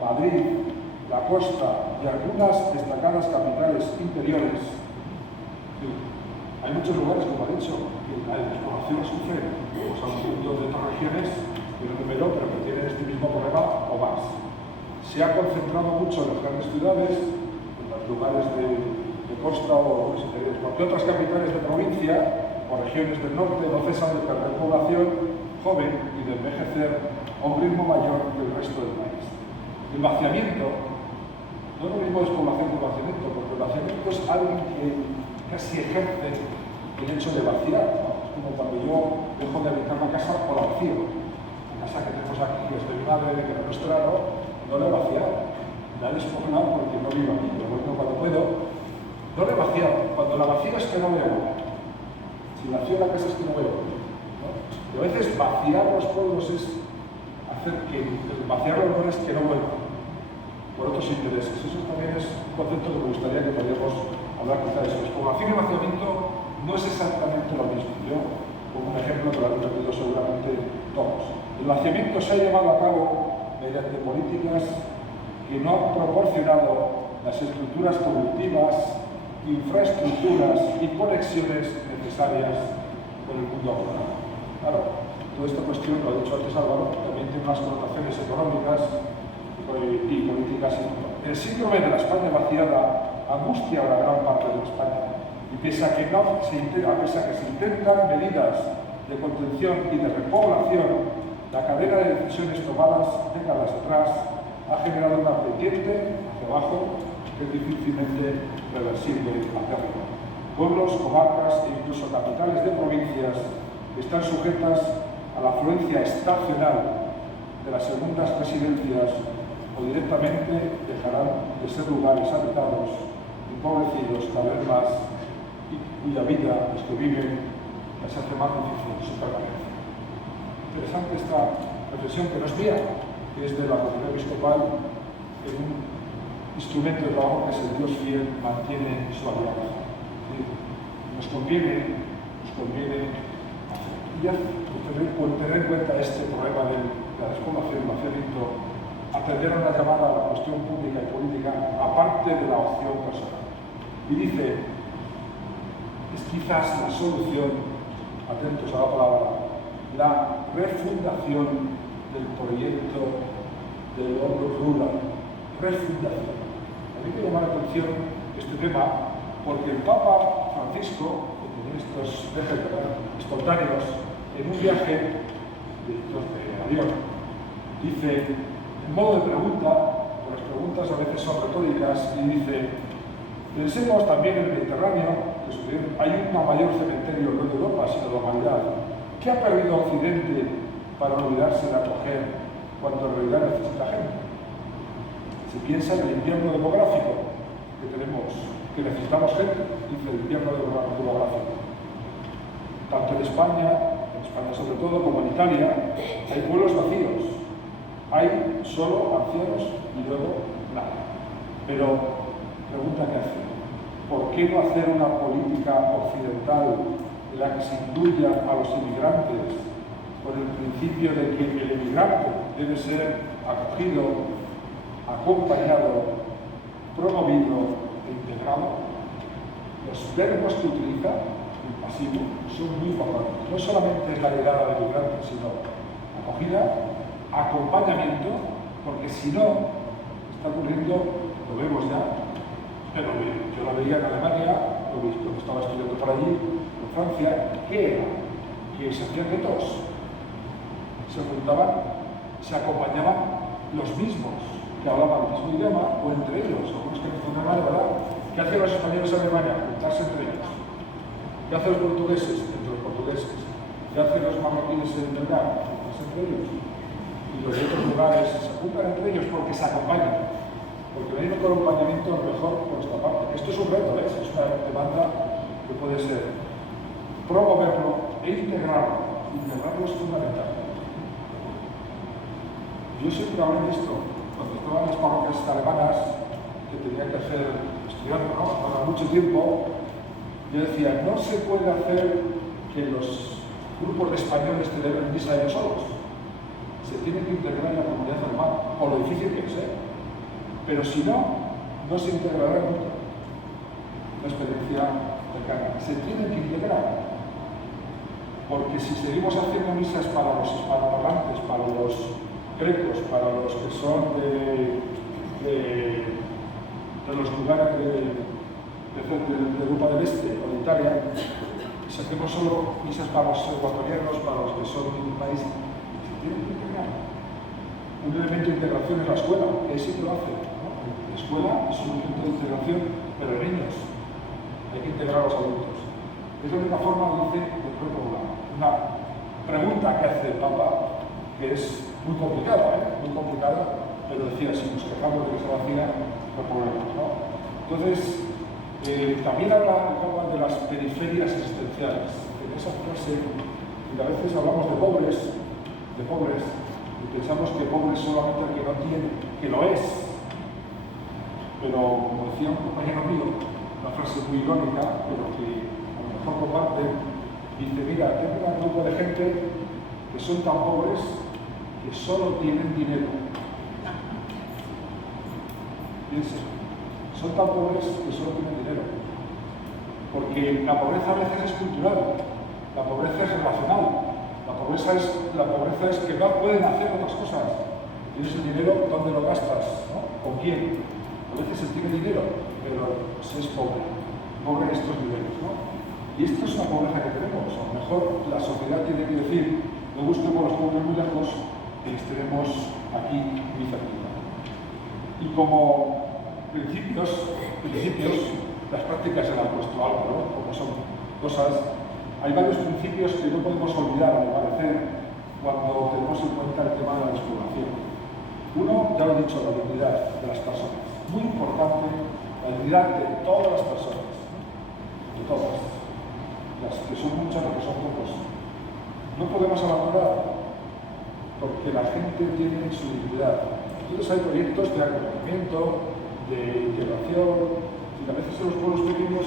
Madrid, la costa y algunas destacadas capitales interiores, hay muchos lugares, como ha dicho, que la despoblación sufre, pues a un punto de otras regiones, pero que tienen este mismo problema o más. Se ha concentrado mucho en las grandes ciudades, en los lugares de costa o los interiores, porque otras capitales de provincia o regiones del norte no cesan de perder población joven y de envejecer a un ritmo mayor que el resto del país. El vaciamiento, no es lo mismo despoblación que vaciamiento, porque el vaciamiento es alguien que casi ejerce el hecho de vaciar, ¿no? Es como cuando yo dejo de habitar la casa o la vacío. La casa que tenemos aquí, que es de mi madre, que era nuestra, no la he vaciado, la he despoblado porque no vivo aquí, pero bueno, cuando puedo, no la he vaciado. Cuando la vacío es que no veo. Si vacío la casa es que no veo, ¿no? Y a veces vaciar los pueblos es hacer que vaciar los lugares que no vuelvan por otros intereses. Eso también es un concepto que me gustaría que podamos hablar quizá de eso. Despoblación y vaciamiento no es exactamente lo mismo. Yo pongo un ejemplo que lo han repetido seguramente todos. El vaciamiento se ha llevado a cabo mediante políticas que no han proporcionado las estructuras productivas, infraestructuras y conexiones necesarias con el mundo rural. Claro, toda esta cuestión, lo ha dicho antes Álvaro, también tiene unas connotaciones económicas y políticas. El síndrome de la España vaciada angustia a la gran parte de España. Y pese a que se intentan medidas de contención y de repoblación, la cadena de decisiones tomadas décadas atrás ha generado una pendiente hacia abajo que es difícilmente reversible hacia arriba. Pueblos, comarcas e incluso capitales de provincias que están sujetas a la afluencia estacional de las segundas residencias o directamente dejarán de ser lugares habitados, empobrecidos cada vez más y cuya vida, los que viven, les hace más difícil su permanencia. Interesante esta reflexión que no es mía, que es de la Conferencia Episcopal, en un instrumento de trabajo que es el Dios fiel mantiene su alianza. Nos conviene hacer. Y ya, tener en cuenta este problema de la despoblación, el vaciamiento, atender a una llamada a la cuestión pública y política, aparte de la opción personal. Y dice, es quizás la solución, atentos a la palabra, la refundación del proyecto del orden rural. Refundación. A mí me llama la atención este tema porque el Papa Francisco, que tenía estos viajes espontáneos, en un viaje de avión, dice, en modo de pregunta, las preguntas a veces son retóricas, y dice, pensemos también en el Mediterráneo, que sucedieron. Hay un mayor cementerio no de Europa, sino de la humanidad. ¿Qué ha perdido Occidente para olvidarse de acoger cuando en realidad necesita gente? Se piensa en el invierno demográfico que tenemos, que necesitamos gente, dice el invierno demográfico. Tanto en España sobre todo, como en Italia, hay pueblos vacíos. Hay solo ancianos y luego nada. Pero, pregunta que hace, ¿por qué no hacer una política occidental en la que se incluya a los inmigrantes con el principio de que el inmigrante debe ser acogido, acompañado, promovido e integrado? Los verbos que utiliza el pasivo son muy importantes. No solamente la llegada de migrantes, sino acogida, acompañamiento, porque si no, está ocurriendo, lo vemos ya, pero yo lo veía en Alemania, lo vi cuando estaba estudiando por allí, en Francia, ¿qué era? Que se hacían retos, se juntaban, se acompañaban los mismos que hablaban el mismo idioma, o entre ellos, algunos que no son alemán, ¿verdad? ¿Qué hacían los españoles en Alemania? Juntarse entre ellos. ¿Qué hacen los portugueses? Entre los portugueses. ¿Qué hacen los marroquíes en Belgrado? Juntarse entre ellos. Y los de otros lugares se juntan entre ellos porque se acompañan. Porque no hay un acompañamiento mejor por nuestra parte. Esto es un reto, ¿ves? Es una demanda que puede ser promoverlo e integrarlo. Integrarlo es fundamental. Yo siempre hablé de esto cuando estaba en las parroquias alemanas, que tenía que hacer estudiando, ¿no? Ahora mucho tiempo, yo decía, no se puede hacer que los grupos de españoles celebren misa ellos solos. Se tiene que integrar en la comunidad alemana, por lo difícil que sea. Pero si no, no se integrará nunca. Una experiencia cercana. Se tiene que integrar. Porque si seguimos haciendo misas para los hispanohablantes, para los grecos, para los que son de los lugares de Europa del Este o de Italia, si hacemos solo misas para los ecuatorianos, para los que son de un país, se tiene que integrar. Un elemento de integración es la escuela, que sí que lo hace. La escuela es un elemento de integración, pero en niños. Hay que integrar a los adultos. Es la única forma, dice, de proponer una pregunta que hace el Papa, que es muy complicada, pero decía, si nos quejamos de que se vacía, no problemas, ¿no? Entonces, también habla el Papa de las periferias existenciales. En esa frase, y a veces hablamos de pobres, y pensamos que pobre es solamente el que no tiene, que lo es. Pero, como decía un compañero mío, una frase muy irónica, pero que a lo mejor comparte, dice, mira, tengo un grupo de gente que son tan pobres que solo tienen dinero. Piensen, son tan pobres que solo tienen dinero. Porque la pobreza a veces es cultural, la pobreza es relacional. La pobreza es que no pueden hacer otras cosas. Tienes el dinero, ¿dónde lo gastas? ¿No? ¿Con quién? A veces se tiene dinero, pero se es pobre en estos niveles, ¿no? Y esta es una pobreza que tenemos. A lo mejor la sociedad tiene que decir, no busquemos los pobres muy lejos, que les tenemos aquí muy cerquita. Y como principios, las prácticas se le han puesto algo, ¿no? Como son cosas. Hay varios principios que no podemos olvidar, al parecer, cuando tenemos en cuenta el tema de la despoblación. Uno, ya lo he dicho, la dignidad de las personas. Muy importante, la dignidad de todas las personas. De todas. Las que son muchas, las que son pocos. No podemos abandonar, porque la gente tiene su dignidad. Entonces hay proyectos de acompañamiento, de integración, y a veces en los pueblos pequeños,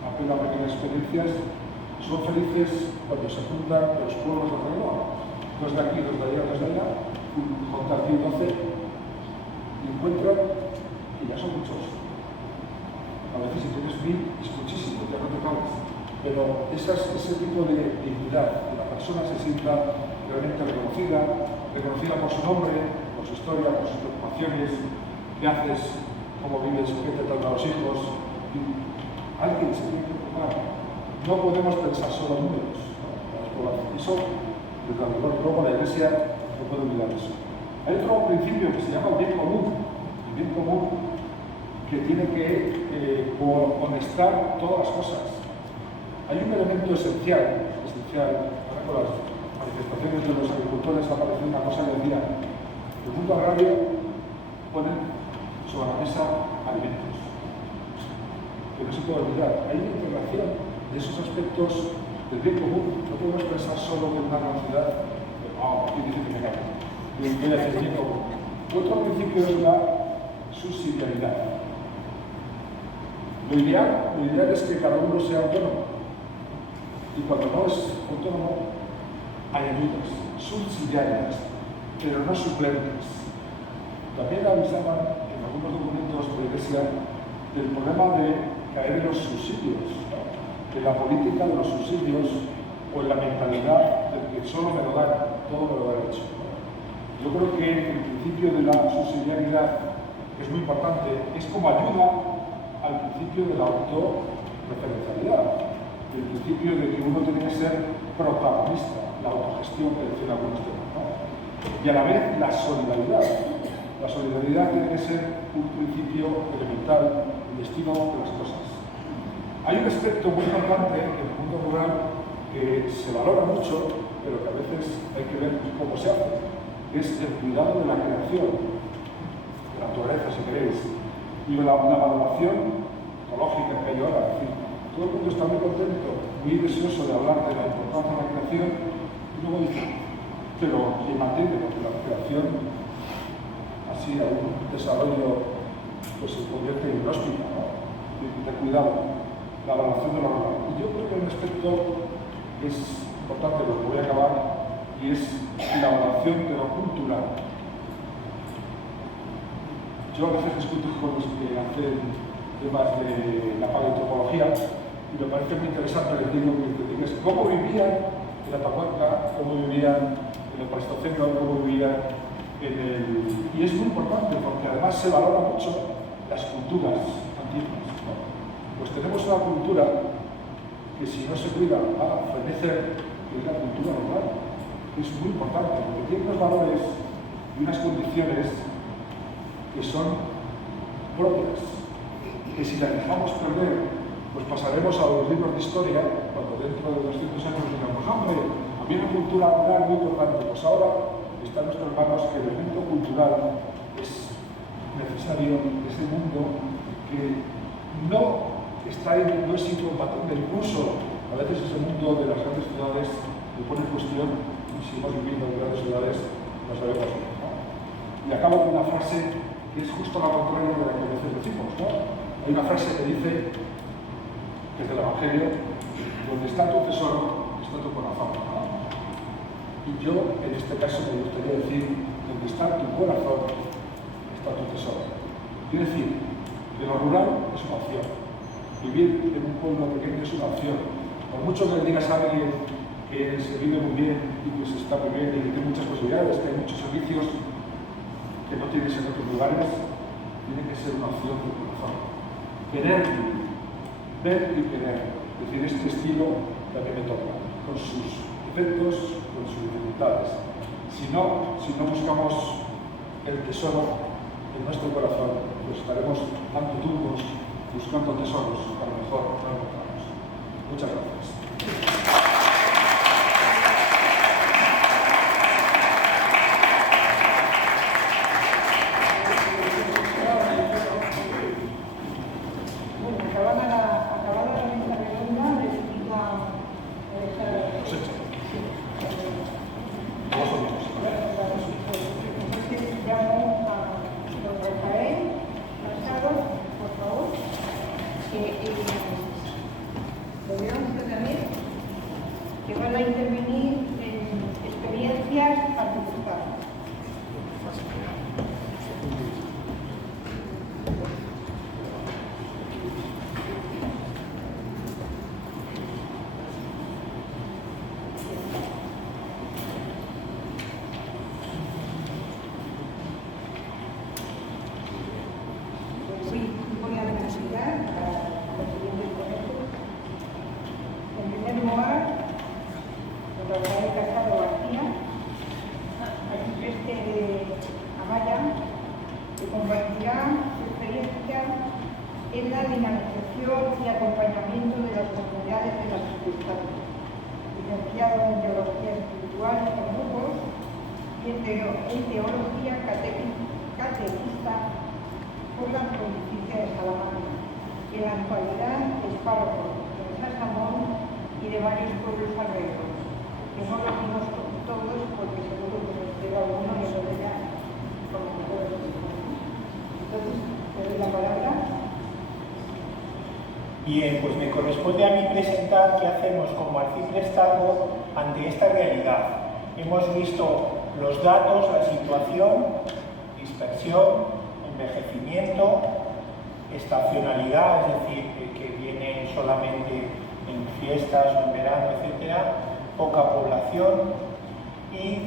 apenas pequeñas experiencias, son felices cuando se juntan los pueblos de alrededor. Dos de aquí, dos de allá, dos de allá, juntan 10, 12, y encuentran que ya son muchos. A veces si tienes 1000 es muchísimo, ya no te cabes. Pero ese tipo de dignidad, que la persona se sienta realmente reconocida por su nombre, por su historia, por sus preocupaciones, qué haces, cómo vives, qué te tratan los hijos. Y alguien se tiene que preocupar. No podemos pensar solo en números, ¿no? Eso, desde luego la Iglesia no puede olvidar eso. Hay otro principio que se llama el bien común que tiene que honestar todas las cosas. Hay un elemento esencial, ahora con las manifestaciones de los agricultores ha aparecido una cosa que decía, el mundo agrario pone sobre la mesa alimentos. Que no se puede olvidar, hay una integración de esos aspectos del bien común. No podemos pensar solo en una gran ciudad, ¿quién dice que me cago? Voy a hacer bien común. Otro principio es la subsidiariedad. Lo ideal es que cada uno sea autónomo. Y cuando no es autónomo, hay ayudas subsidiarias, pero no suplentes. También avisaban en algunos documentos de la Iglesia del problema de caer en los subsidios, ¿no? De la política de los subsidios o en la mentalidad de que solo me lo dan, todo me lo da hecho. Yo creo que el principio de la subsidiariedad, que es muy importante, es como ayuda al principio de la autorreferencialidad, el principio de que uno tiene que ser protagonista, la autogestión que decían algunos temas, ¿no? Y a la vez la solidaridad. La solidaridad tiene que ser un principio elemental, el destino de las cosas. Hay un aspecto muy importante en el mundo rural que se valora mucho, pero que a veces hay que ver cómo se hace, que es el cuidado de la creación, de la naturaleza, si queréis, y la valoración ecológica que hay ahora. Es decir, todo el mundo está muy contento, muy deseoso de hablar de la importancia de la creación, y luego dice, pero ¿quién mantiene? Porque la creación, así a un desarrollo, pues se convierte en inhóspita, ¿no? De cuidado, la valoración de lo rural. Y yo creo que un aspecto es importante, lo que voy a acabar, y es la valoración de lo cultural. Yo a veces discuto con los que hacen temas de la paleontología y me parece muy interesante les digo que cómo vivían en Atahualpa, cómo vivían en el Pleistoceno, cómo vivían en el... Y es muy importante porque además se valora mucho las culturas antiguas, ¿no? Pues tenemos una cultura que si no se cuida va a fenecer, que es la cultura rural. Es muy importante porque tiene unos valores y unas condiciones que son propias, que si las dejamos perder, pues pasaremos a los libros de historia, cuando dentro de 200 años digamos, hombre, había una cultura rural muy importante, pues ahora está en nuestras manos que el elemento cultural es necesario en ese mundo que no es incompatible, incluso a veces ese mundo de las grandes ciudades le pone en cuestión, y si hemos vivido en grandes ciudades, no sabemos, ¿no? Y acabo con una frase que es justo la contraria de la que a veces decimos, ¿no? Hay una frase que dice, que es del Evangelio, donde está tu tesoro, está tu corazón, ¿no? Y yo, en este caso, me gustaría decir, donde está tu corazón, está tu tesoro. Quiere decir, que lo rural es una opción. Vivir en un pueblo pequeño es una opción. Por mucho que le digas a alguien que se vive muy bien y que se está muy bien y que tiene muchas posibilidades, que hay muchos servicios que no tienes en otros lugares, tiene que ser una opción de corazón. Querer vivir, ver y querer. Es decir, este estilo también me toca, con sus defectos, con sus dificultades. Si no buscamos el tesoro en nuestro corazón, pues estaremos dando tumbos, buscando tesoros, a lo mejor no encontramos. Muchas gracias. Que van a intervenir en experiencias participadas. Voy a presentar a los siguientes ponentes. En primer lugar, Rafael Casado García, arcipreste de Amaya, que compartirá su experiencia en la dinamización y acompañamiento de las comunidades de la sociedad. licenciado en Teología Espiritual en Burgos y en Teología Catequista por la Pontificia de Salamanca. Y en la actualidad es párroco de San Samón y de varios pueblos alrededor, que no lo vimos todos porque seguro que nos queda alguno y eso ya como todos. Entonces, te doy la palabra. Bien, pues me corresponde a mí presentar qué hacemos como arciprestazgo ante esta realidad. Hemos visto los datos, la situación, dispersión, envejecimiento, estacionalidad, es decir, que vienen solamente en fiestas o en verano, etcétera, poca población y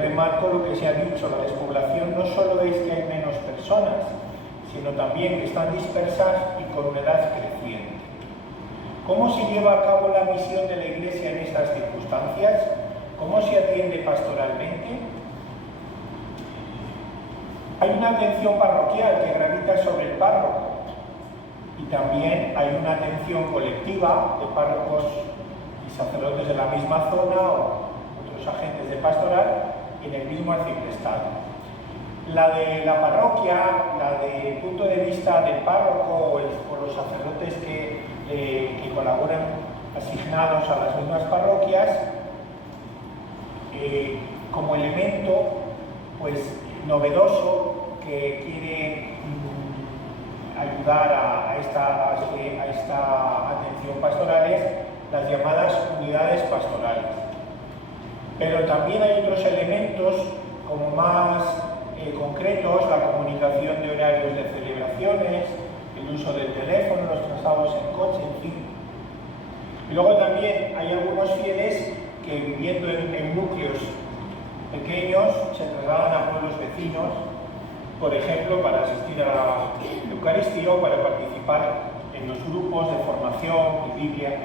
remarco lo que se ha dicho, la despoblación no solo es que hay menos personas, sino también que están dispersas y con una edad creciente. ¿Cómo se lleva a cabo la misión de la Iglesia en estas circunstancias? ¿Cómo se atiende pastoralmente? Hay una atención parroquial que gravita sobre el párroco y también hay una atención colectiva de párrocos y sacerdotes de la misma zona o otros agentes de pastoral en el mismo arciprestado. La de la parroquia, la del punto de vista del párroco o los sacerdotes que colaboran asignados a las mismas parroquias, como elemento pues novedoso que quiere ayudar a esta atención pastoral es las llamadas unidades pastorales. Pero también hay otros elementos como más concretos, la comunicación de horarios de celebraciones, el uso del teléfono, los traslados en coche, en fin. Y luego también hay algunos fieles que viviendo en núcleos pequeños se trasladan a pueblos vecinos, por ejemplo, para asistir a la Eucaristía o para participar en los grupos de formación y Biblia, etc.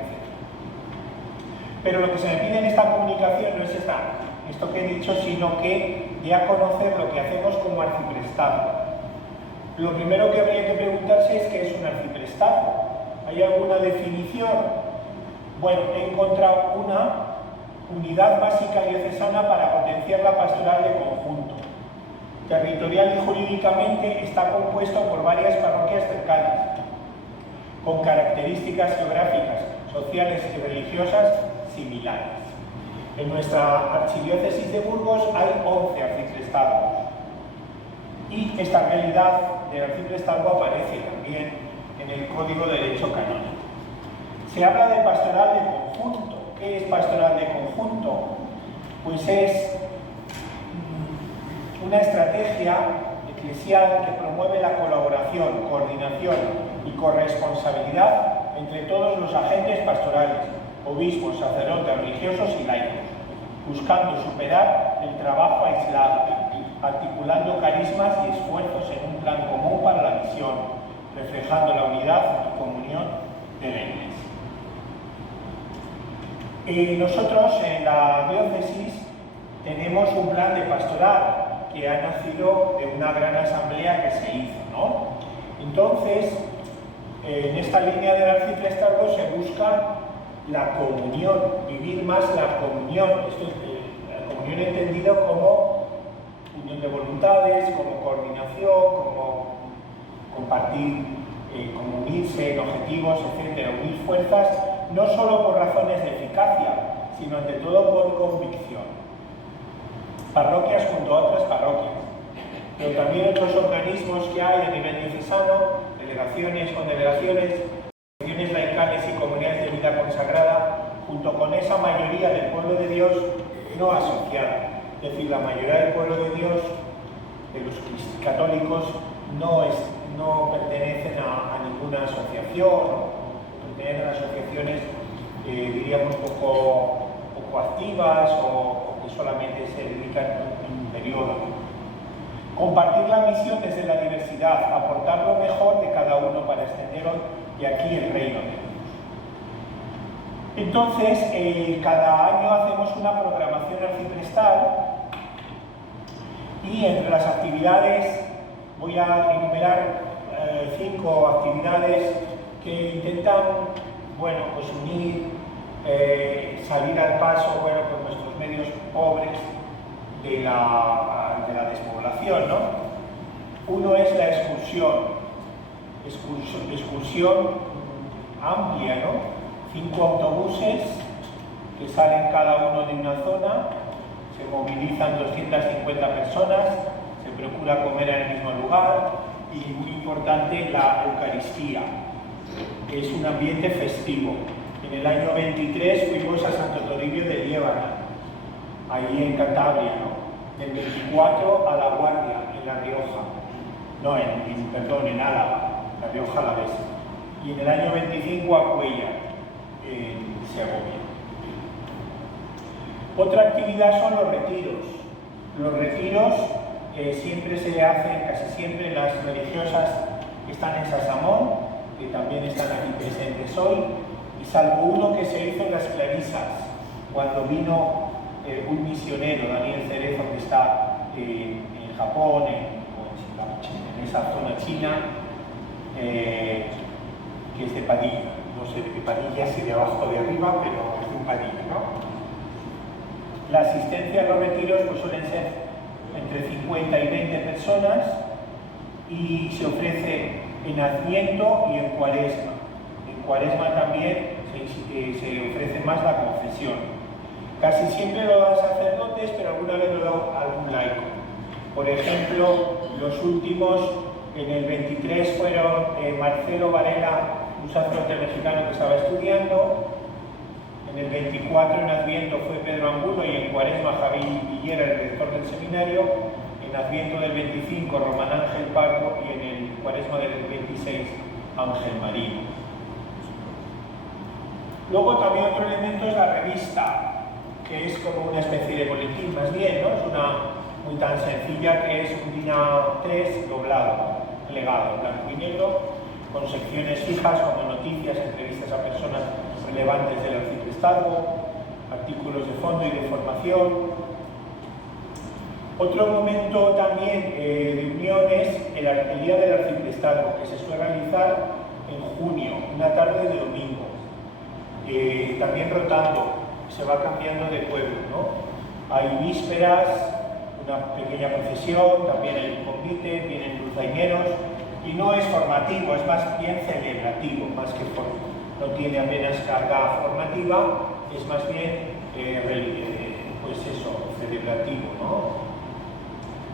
Pero lo que se me pide en esta comunicación no es esto que he dicho, sino que dé a conocer lo que hacemos como arciprestado. Lo primero que habría que preguntarse es qué es un arciprestado. ¿Hay alguna definición? Bueno, he encontrado una unidad básica diocesana para potenciar la pastoral de conjunto. Territorial y jurídicamente está compuesto por varias parroquias cercanas, con características geográficas, sociales y religiosas similares. En nuestra archidiócesis de Burgos hay 11 arciprestados y esta realidad del arciprestado aparece también en el Código de Derecho Canónico. Se habla de pastoral de conjunto. ¿Qué es pastoral de conjunto? Pues es una estrategia eclesial que promueve la colaboración, coordinación y corresponsabilidad entre todos los agentes pastorales, obispos, sacerdotes, religiosos y laicos, buscando superar el trabajo aislado, articulando carismas y esfuerzos en un plan común para la misión, reflejando la unidad y comunión de la Iglesia. Nosotros en la diócesis tenemos un plan de pastoral que ha nacido de una gran asamblea que se hizo, ¿no? Entonces, en esta línea del arciprestazgo se busca la comunión, vivir más la comunión, esto es la comunión entendido como unión de voluntades, como coordinación, como compartir, como unirse en objetivos, etc., unir fuerzas, no solo por razones de eficacia, sino ante todo por convicción. Parroquias junto a otras parroquias, pero también otros organismos que hay a nivel diocesano, delegaciones, congregaciones, asociaciones laicales y comunidades de vida consagrada, junto con esa mayoría del pueblo de Dios no asociada. Es decir, la mayoría del pueblo de Dios, de los católicos, no pertenecen a ninguna asociación, pertenecen a asociaciones, diríamos, poco activas o que solamente se dedican en un periodo. Compartir la misión desde la diversidad, aportar lo mejor de cada uno para extender de aquí el reino de Dios. Entonces, cada año hacemos una programación arciprestal y entre las actividades voy a enumerar 5 actividades que intentan, bueno, pues unir, salir al paso, bueno, con nuestros medios pobres de la despoblación, ¿no? Uno es la excursión amplia, ¿no? 5 autobuses que salen cada uno de una zona, se movilizan 250 personas, se procura comer en el mismo lugar y, muy importante, la Eucaristía, que es un ambiente festivo. En el año 23 fuimos a Santo Toribio de Liébana, ahí en Cantabria, ¿no? El 24 a La Guardia, en La Rioja, no, en Álava, La Rioja Alavesa. Y en el año 25 a Cuéllar, en Segovia. Otra actividad son los retiros. Los retiros siempre se hacen, casi siempre, las religiosas que están en Sasamón, que también están aquí presentes hoy, y salvo uno que se hizo en las Clarisas, cuando vino un misionero, Daniel Cerezo, que está en Japón, en esa zona china, que es de Padilla, no sé de qué Padilla, si de abajo o de arriba, pero es de un Padilla, ¿no? La asistencia a los retiros pues suelen ser entre 50 y 20 personas y se ofrece en Adviento y en Cuaresma. En Cuaresma también se ofrece más la confesión. Casi siempre lo dan sacerdotes, pero alguna vez lo da algún laico. Por ejemplo, los últimos, en el 23 fueron Marcelo Varela, un sacerdote mexicano que estaba estudiando. En el 24 en Adviento fue Pedro Angulo y en Cuaresma Javier Villera, el rector del seminario. En Adviento del 25 Román Ángel Pardo y en el Cuaresma del 26 Ángel Marino. Luego también otro elemento es la revista, que es como una especie de boletín más bien, ¿no? Es una muy tan sencilla que es un DIN A3 doblado, plegado, blanco y negro, con secciones fijas como noticias, entrevistas a personas relevantes del arciprestazgo, artículos de fondo y de formación. Otro momento también de unión es el Día del Arciprestazgo, que se suele realizar en junio, una tarde de domingo, también rotando, se va cambiando de pueblo, ¿no? Hay vísperas, una pequeña procesión, también hay un convite, vienen dulzaineros, y no es formativo, es más bien celebrativo, más que formativo. No tiene apenas carga formativa, es más bien, pues eso, celebrativo, ¿no?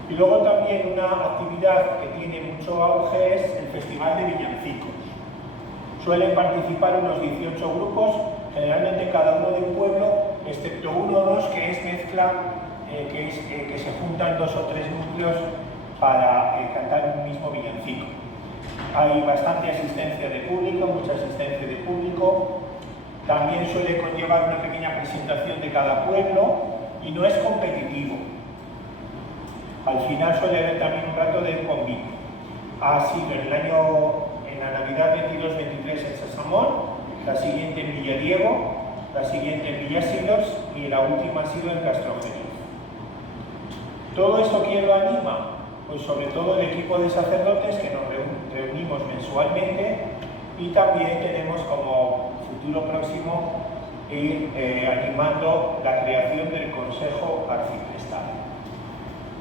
Y luego también una actividad que tiene mucho auge es el Festival de Villancicos. Suelen participar unos 18 grupos, generalmente cada uno de un pueblo, excepto uno o dos que es mezcla, que se juntan 2 o 3 núcleos para cantar un mismo villancico. Hay bastante asistencia de público, mucha asistencia de público. También suele conllevar una pequeña presentación de cada pueblo y no es competitivo. Al final suele haber también un rato de convite. Ha sido en la Navidad 22-23 en Sasamón, la siguiente en Villadiego, la siguiente en Villasilos y la última ha sido en Castrojeriz. ¿Todo esto quién lo anima? Pues sobre todo el equipo de sacerdotes que nos reunimos mensualmente y también tenemos como futuro próximo ir animando la creación del Consejo Arciprestal.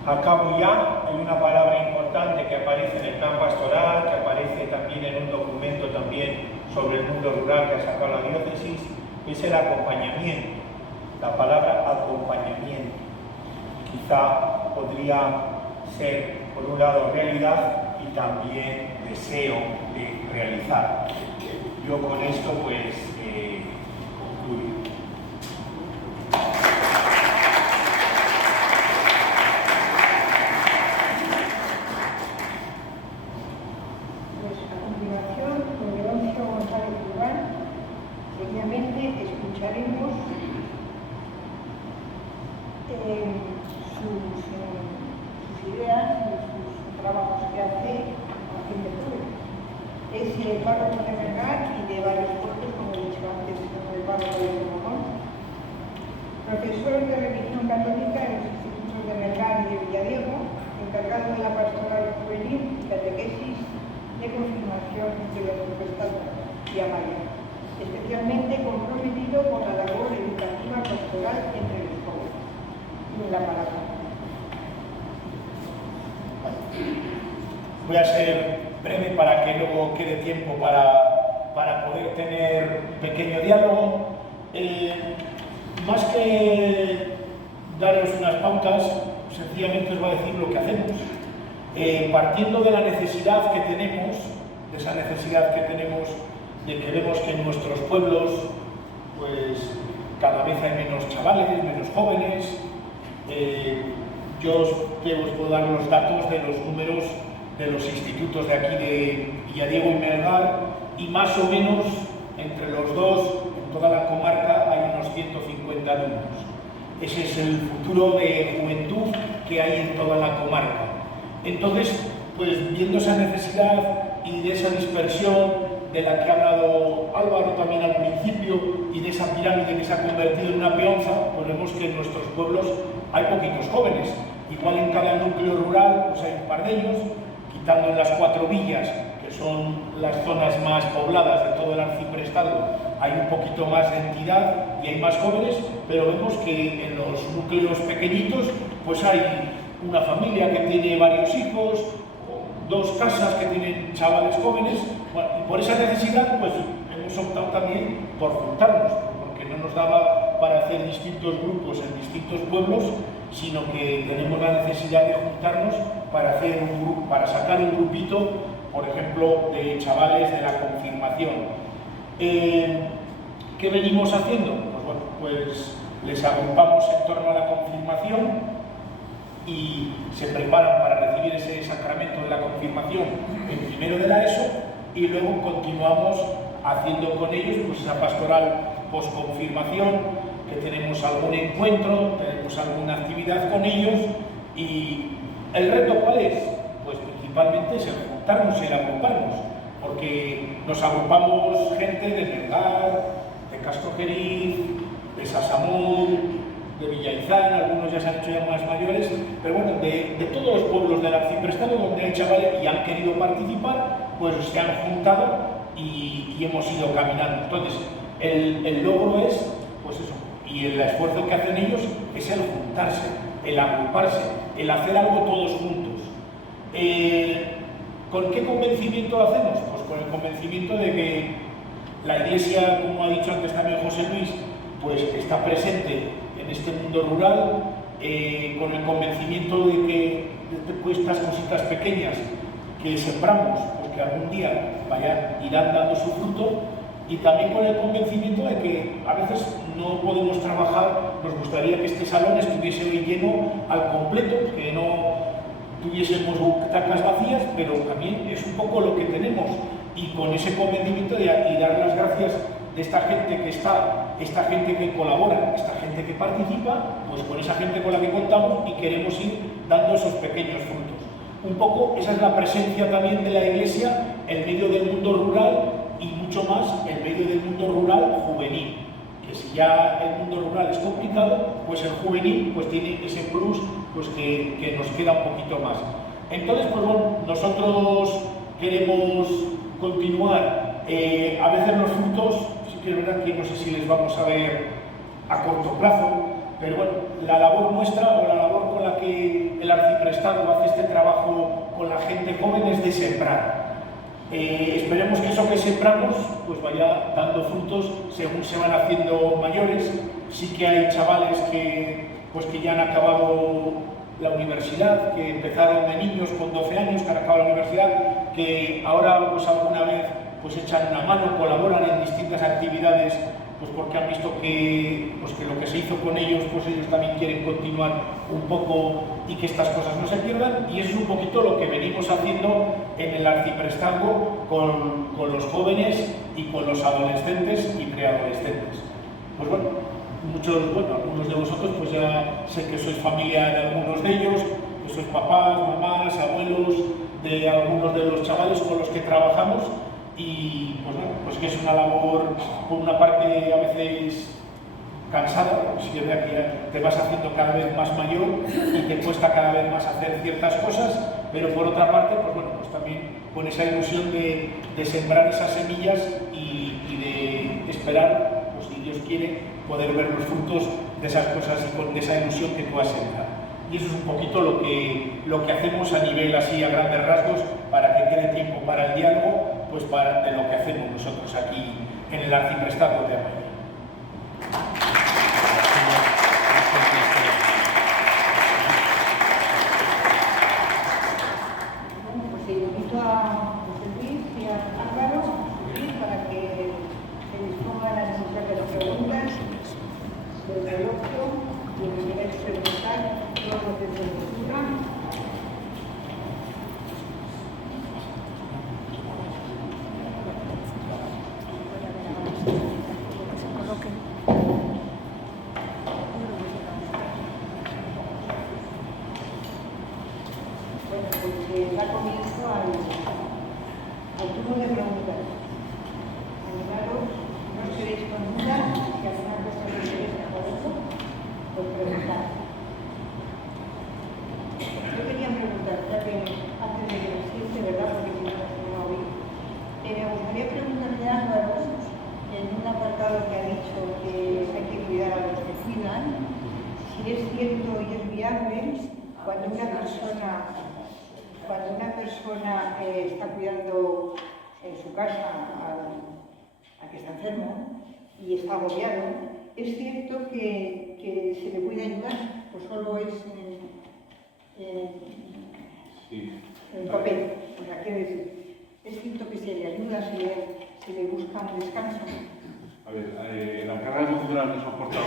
Acabo ya, hay una palabra importante que aparece en el plan pastoral, que aparece también en un documento también sobre el mundo rural que ha sacado la diócesis, que es el acompañamiento, la palabra acompañamiento. Quizá podría ser, por un lado, realidad y también deseo de realizar. Yo con esto, pues, concluyo. Pues a continuación, con Leoncio González Urbán, seguidamente escucharemos sus ideas y sus trabajos que hace a fin de público. Es el párroco de Melgar y de varios pueblos, como he dicho antes, como el párroco de Somogón. Profesor de religión católica en los institutos de Melgar y de Villadiego, encargado de la pastoral juvenil y catequesis de confirmación de los protestados y a María, especialmente comprometido con la labor educativa la palabra. Voy a ser breve para que luego quede tiempo para poder tener un pequeño diálogo. Más que daros unas pautas, sencillamente os voy a decir lo que hacemos. Partiendo de la necesidad que tenemos, de esa necesidad que tenemos de que vemos que en nuestros pueblos pues cada vez hay menos chavales, menos jóvenes. Yo os puedo dar los datos de los números de los institutos de aquí de Villadiego y Melgar, y más o menos entre los dos, en toda la comarca, hay unos 150 alumnos. Ese es el futuro de juventud que hay en toda la comarca. Entonces, pues viendo esa necesidad y de esa dispersión de la que ha hablado Álvaro también al principio, y de esa pirámide que se ha convertido en una peonza, pues vemos que en nuestros pueblos hay poquitos jóvenes. Igual en cada núcleo rural pues hay un par de ellos, quitando en las 4 villas, que son las zonas más pobladas de todo el arciprestado, hay un poquito más de entidad y hay más jóvenes, pero vemos que en los núcleos pequeñitos pues hay una familia que tiene varios hijos, o 2 casas que tienen chavales jóvenes. Bueno, y por esa necesidad pues hemos optado también por juntarnos, porque no nos daba para hacer distintos grupos en distintos pueblos, sino que tenemos la necesidad de juntarnos para hacer para sacar un grupito, por ejemplo, de chavales de la confirmación. ¿Qué venimos haciendo? Pues bueno, pues les agrupamos en torno a la confirmación y se preparan para recibir ese sacramento de la confirmación en primero de la ESO, y luego continuamos haciendo con ellos pues esa pastoral posconfirmación, que tenemos algún encuentro, tenemos alguna actividad con ellos. ¿Y el reto cuál es? Pues principalmente es el juntarnos y el agruparnos, porque nos agrupamos gente de Melgar, de Castrojeriz, de Sasamón, de Villaizán, algunos ya se han hecho ya más mayores, pero bueno, de todos los pueblos del arciprestado donde hay chavales y han querido participar, pues se han juntado y hemos ido caminando. Entonces, el logro es, pues eso, y el esfuerzo que hacen ellos es el juntarse, el agruparse, el hacer algo todos juntos. ¿Con qué convencimiento lo hacemos? Pues con el convencimiento de que la Iglesia, como ha dicho antes también José Luis, pues está presente en este mundo rural, con el convencimiento de que estas cositas pequeñas que sembramos, pues que algún día irán dando su fruto, y también con el convencimiento de que a veces no podemos trabajar. Nos gustaría que este salón estuviese hoy lleno al completo, que no tuviésemos butacas vacías, pero también es un poco lo que tenemos, y con ese convencimiento y dar las gracias de esta gente que está, esta gente que colabora, esta gente que participa, pues con esa gente con la que contamos, y queremos ir dando esos pequeños frutos. Un poco esa es la presencia también de la Iglesia en medio del mundo rural, y mucho más en medio del mundo rural juvenil, que si ya el mundo rural es complicado, pues el juvenil pues tiene ese plus pues que nos queda un poquito más. Entonces, pues bueno, nosotros queremos continuar. A veces los frutos, sí que es verdad que no sé si les vamos a ver a corto plazo, pero bueno, la labor nuestra, o la labor con la que el arciprestado hace este trabajo con la gente joven, es de sembrar. Esperemos que eso que sembramos pues vaya dando frutos según se van haciendo mayores. Sí que hay chavales que ya han acabado la universidad, que empezaron de niños con 12 años, que han acabado la universidad, que ahora pues alguna vez pues echan una mano, colaboran en distintas actividades, pues porque han visto que lo que se hizo con ellos, pues ellos también quieren continuar un poco y que estas cosas no se pierdan. Y eso es un poquito lo que venimos haciendo en el arciprestazgo con los jóvenes y con los adolescentes y preadolescentes. Pues bueno, algunos de vosotros pues ya sé que sois familia de algunos de ellos, que sois papás, mamás, abuelos de algunos de los chavales con los que trabajamos. Y pues bueno, pues que es una labor, por una parte a veces cansada, si es verdad que ya te vas haciendo cada vez más mayor y te cuesta cada vez más hacer ciertas cosas, pero por otra parte, pues bueno, pues también con esa ilusión de sembrar esas semillas y de esperar, pues si Dios quiere, poder ver los frutos de esas cosas y de esa ilusión que tú has sembrado. Y eso es un poquito lo que hacemos a nivel así, a grandes rasgos, para que quede tiempo para el diálogo, pues de lo que hacemos nosotros aquí en el Arciprestazgo de Amaya. Pues invito a José Luis y a Álvaro para que se dispongan a resolver las preguntas del coloquio y en el nivel preguntar todo lo que se les ocurra. Bueno, pues da comienzo al turno de preguntas. Animaros, no os quedéis con dudas, si alguna cosa os interesa por eso, pues preguntad. Yo quería preguntar, ya que antes de que nos siente, ¿verdad? Porque si no, no oí. Me gustaría preguntarle a Álvaro, en un apartado que ha dicho que hay que cuidar a los que cuidan, si es cierto y es viable cuando una persona está cuidando en su casa a que está enfermo y está agobiado, ¿es cierto que se le puede ayudar o solo es en papel? O sea, quiero decir, ¿es cierto que se le ayuda, se le busca un descanso? A ver, la carga emocional que soporta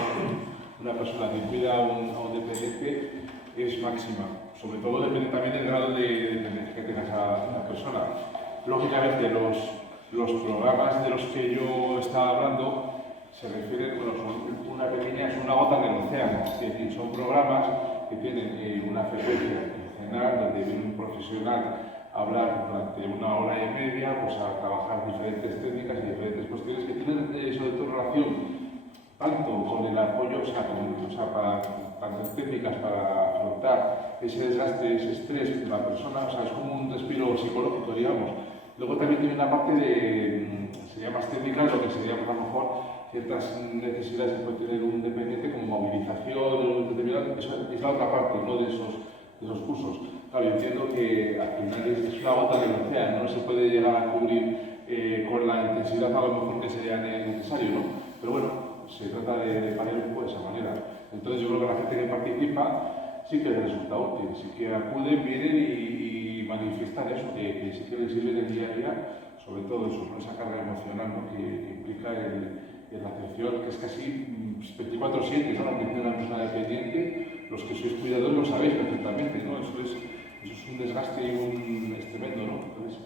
una persona que cuida a un dependiente es máxima. Sobre todo depende también del grado de dependencia que tenga esa persona. Lógicamente, los programas de los que yo estaba hablando se refieren, bueno, son una gota en el océano. Es decir, son programas que tienen una frecuencia quincenal donde viene un profesional a hablar durante 1 hora y media, pues a trabajar diferentes técnicas y diferentes cuestiones que tienen sobre todo relación tanto con el apoyo, tanto técnicas para afrontar ese desgaste, ese estrés de la persona, es como un respiro psicológico, digamos. Luego también tiene una parte sería más técnica, lo que sería a lo mejor ciertas necesidades que puede tener un dependiente como movilización, eso es la otra parte, ¿no? de esos cursos. Claro, yo entiendo que al final es una gota del océano, no se puede llegar a cubrir con la intensidad a lo mejor que sería necesario, ¿no? Pero bueno, se trata de paliar un poco de esa manera. Entonces yo creo que la gente que participa sí que les resulta útil, sí que acuden, vienen y manifiestan eso, que sí que les sirve en el día a día, sobre todo eso, ¿no? Esa carga emocional, ¿no? que implica la atención, que es casi 24/7, ¿no? La atención a una persona dependiente, los que sois cuidadores lo sabéis perfectamente, ¿no? Eso es un desgaste y es tremendo, ¿no? Entonces,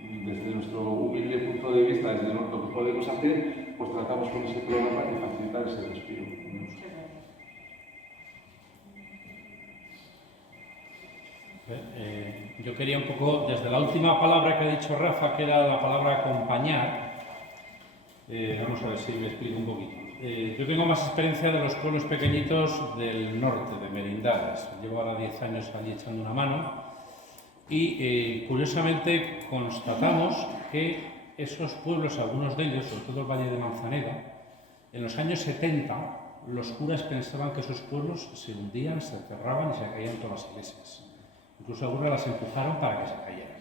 desde nuestro humilde punto de vista, desde lo que podemos hacer, pues tratamos con ese programa de facilitar ese respiro. Yo quería un poco, desde la última palabra que ha dicho Rafa, que era la palabra acompañar, vamos a ver si me explico un poquito. Yo tengo más experiencia de los pueblos pequeñitos del norte, de Merindades. Llevo ahora 10 años allí echando una mano y curiosamente constatamos que esos pueblos, algunos de ellos, sobre todo el Valle de Manzaneda, en los años 70 los curas pensaban que esos pueblos se hundían, se cerraban y se caían todas las iglesias. Incluso algunas las empujaron para que se cayeran.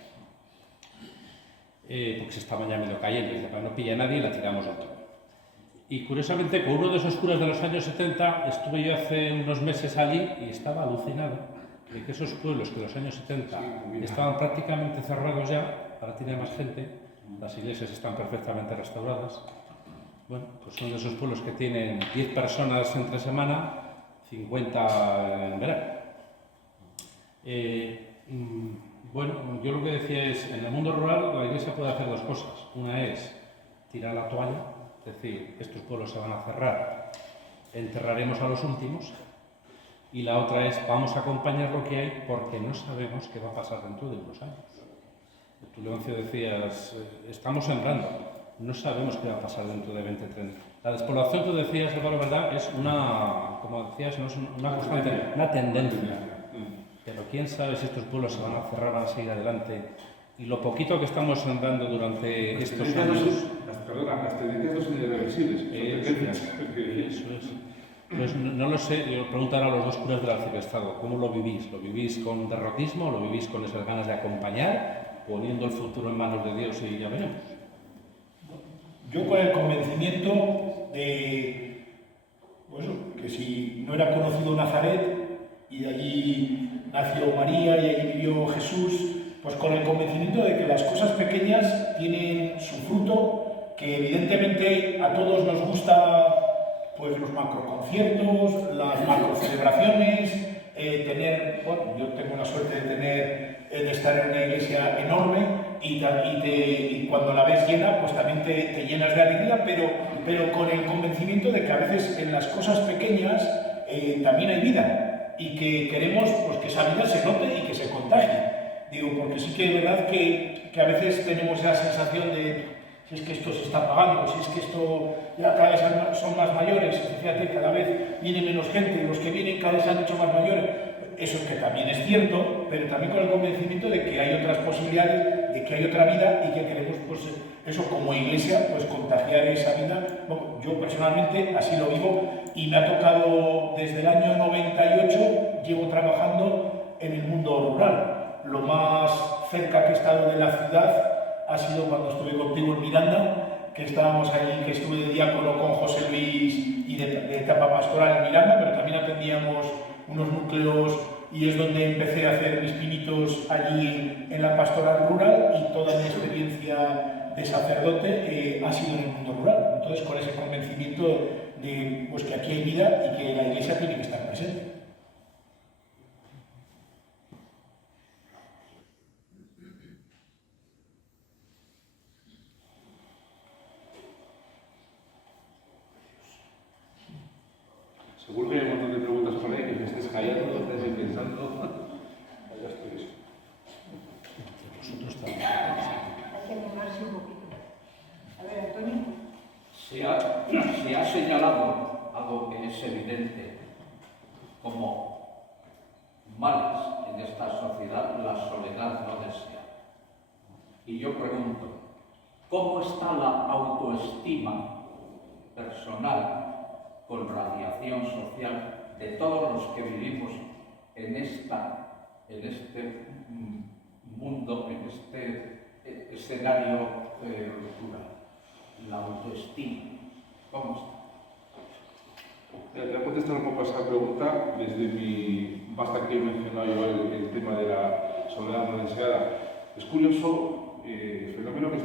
Porque se estaban ya medio cayendo, y para no pilla a nadie la tiramos del todo. Y curiosamente, con uno de esos curas de los años 70, estuve yo hace unos meses allí y estaba alucinado de que esos pueblos que en los años 70 estaban prácticamente cerrados ya, ahora tiene más gente, las iglesias están perfectamente restauradas. Bueno, pues son de esos pueblos que tienen 10 personas entre semana, 50 en verano. Bueno, yo lo que decía es, en el mundo rural la iglesia puede hacer dos cosas. Una es tirar la toalla, es decir, estos pueblos se van a cerrar, enterraremos a los últimos. Y la otra es, vamos a acompañar lo que hay porque no sabemos qué va a pasar dentro de unos años. Tú, Leoncio, decías, estamos sembrando, no sabemos qué va a pasar dentro de 20, 30. La despoblación, tú decías, Álvaro, ¿verdad? Es una, como decías, no es una constante, una tendencia. Pero quién sabe si estos pueblos se van a cerrar, van a seguir adelante y lo poquito que estamos andando durante estos Las años... tendencias no son irreversibles, son tendencias. Eso es. Pues no lo sé, yo preguntar a los dos curas del arciprestado, ¿cómo lo vivís? ¿Lo vivís con derrotismo? ¿Lo vivís con esas ganas de acompañar? ¿Poniendo el futuro en manos de Dios y ya veremos? Yo con el convencimiento de pues, que si no era conocido Nazaret y de allí nació María y allí vivió Jesús, pues con el convencimiento de que las cosas pequeñas tienen su fruto, que evidentemente a todos nos gusta pues los macroconciertos, las macrocelebraciones, yo tengo la suerte de estar en una iglesia enorme y cuando la ves llena, pues también te llenas de alegría, pero con el convencimiento de que a veces en las cosas pequeñas también hay vida y que queremos pues, que esa vida se note y que se contagie. Digo, porque sí que es verdad que a veces tenemos esa sensación de si es que esto se está pagando, si es que esto ya cada vez son más mayores, fíjate, cada vez viene menos gente, los que vienen cada vez se han hecho más mayores. Eso es que también es cierto, pero también con el convencimiento de que hay otras posibilidades, de que hay otra vida y que queremos, pues eso como iglesia, pues contagiar esa vida. Bueno, yo personalmente así lo vivo y me ha tocado desde el año 98, llevo trabajando en el mundo rural. Lo más cerca que he estado de la ciudad ha sido cuando estuve contigo en Miranda, que estábamos allí, que estuve de diácono con José Luis y de etapa pastoral en Miranda, pero también atendíamos unos núcleos y es donde empecé a hacer mis pinitos allí en la pastoral rural y toda mi experiencia de sacerdote ha sido en el mundo rural. Entonces, con ese convencimiento de pues, que aquí hay vida y que la iglesia tiene que estar presente. Seguro que hay un montón de preguntas por ahí que me estés callando, estés pensando. Ya estoy. Vosotros también. Hay que animarse un poquito. A ver, Antonio. Se ha señalado algo que es evidente como males en esta sociedad, la soledad no deseada. Y yo pregunto, ¿cómo está la autoestima personal con radiación social de todos los que vivimos en este mundo, en este escenario rural? La autoestima, ¿cómo está? Te voy a contestar un poco a esa pregunta desde mi basta que he mencionado yo el tema de la soledad no deseada. Es curioso el fenómeno que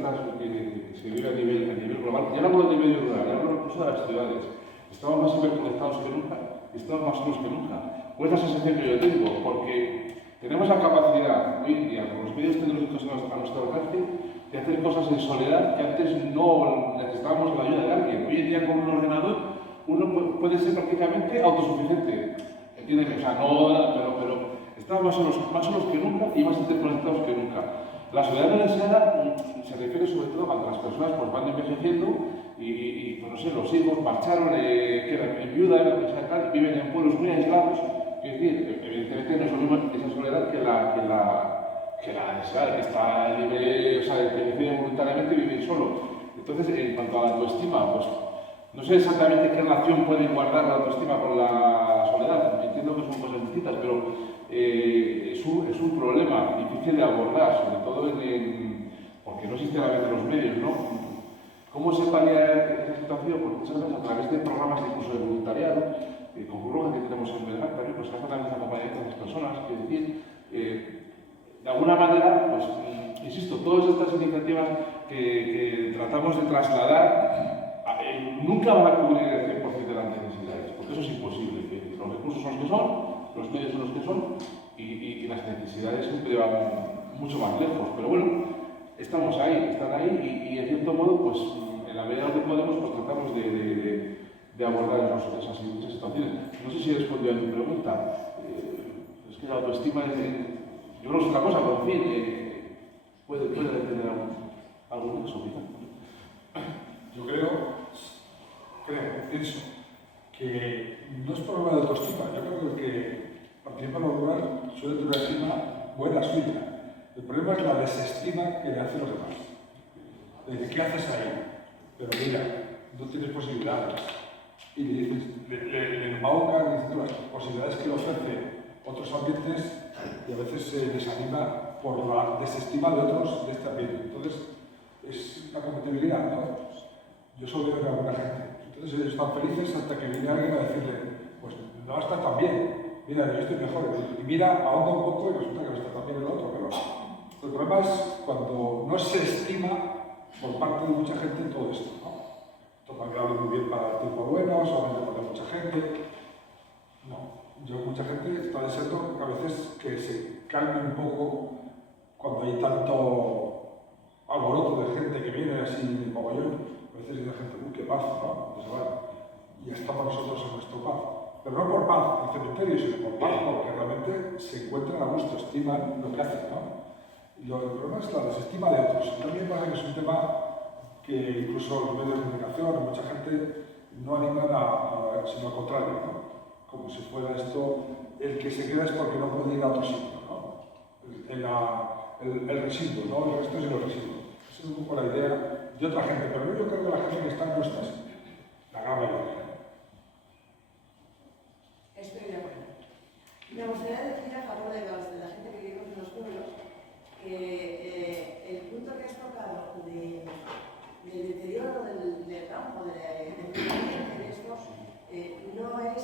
se vive a nivel global. Ya no hablo de medio rural, ya hablo incluso de las ciudades. Estamos más hiperconectados que nunca, estamos más solos que nunca. ¿Cuál es la sensación que yo tengo? Porque tenemos la capacidad hoy en día, con los medios tecnológicos a nuestro alcance, de hacer cosas en soledad que antes no necesitábamos la ayuda de alguien. Hoy en día con un ordenador uno puede ser prácticamente autosuficiente. ¿Entiendes? O sea, no, pero estamos más solos que nunca y más interconectados que nunca. La soledad no deseada se refiere sobre todo a que las personas pues, van envejeciendo y pues no sé, los hijos marcharon, quedan en viuda, viven en pueblos muy aislados. Es decir, evidentemente no es lo mismo esa soledad que la deseada, que está libre, o sea, que decide voluntariamente vivir solo. Entonces, en cuanto a la autoestima, pues no sé exactamente qué relación puede guardar la autoestima con la soledad. Entiendo que son cosas distintas, pero es un problema difícil de abordar, sobre todo porque no existen a veces los medios, ¿no? ¿Cómo se palia esa situación? Pues muchas veces a través de programas de curso de voluntariado, con Cruz Roja que tenemos en Belgrano también, pues se hacen también acompañamiento a las personas, es decir, de alguna manera, pues, insisto, todas estas iniciativas que tratamos de trasladar nunca van a cubrir el 100% de las necesidades, porque eso es imposible. Los recursos son los que son, los medios son los que son, y las necesidades siempre van mucho más lejos. Pero bueno, estamos ahí, están ahí, y en cierto modo, pues en la medida que podemos, pues tratamos de abordar esas situaciones. No sé si he respondido a tu pregunta. Es que la autoestima yo creo que es una cosa, pero en fin, puede tener algo de eso, quizá. Yo pienso que no es problema de autoestima. Yo creo que participa en lo rural suele tener una estima buena suya. El problema es la desestima que le hacen los demás. Le dicen, ¿qué haces ahí? Pero mira, no tienes posibilidades. Y le dices, le embaucan diciendo las posibilidades que le ofrecen otros ambientes y a veces se desanima por la desestima de otros de este ambiente. Entonces, es una compatibilidad, ¿no? Yo solo veo a alguna gente. Entonces, ellos están felices hasta que viene alguien a decirle, pues no está tan bien, mira, yo estoy mejor. Y mira, ahonda un poco y resulta que no está tan bien el otro. Pero el problema es cuando no se estima por parte de mucha gente todo esto, ¿no? Toca que hable muy bien para el tiempo bueno, solamente para mucha gente. No, mucha gente está deseando a veces que se calme un poco cuando hay tanto alboroto de gente que viene así de mogollón. A veces hay gente, uy, qué paz, ¿no? Pues vale, y estamos nosotros en nuestro paz. Pero no por paz al cementerio, sino por paz porque realmente se encuentran a gusto, estiman lo que hacen, ¿no? Y el problema es la desestima de otros. También pasa que es un tema que incluso los medios de comunicación, mucha gente no animan sino al contrario, ¿no? Como si fuera esto, el que se queda es porque no puede ir a otro sitio, ¿no? El residuo, ¿no? El resto es el residuo. Esa es un poco la idea de otra gente, pero yo creo que la gente que está en nuestras, la gran mayoría. Estoy de acuerdo. Me gustaría decir a favor de la gente que vivimos en los pueblos que el punto que has tocado del deterioro del campo, de esto, no es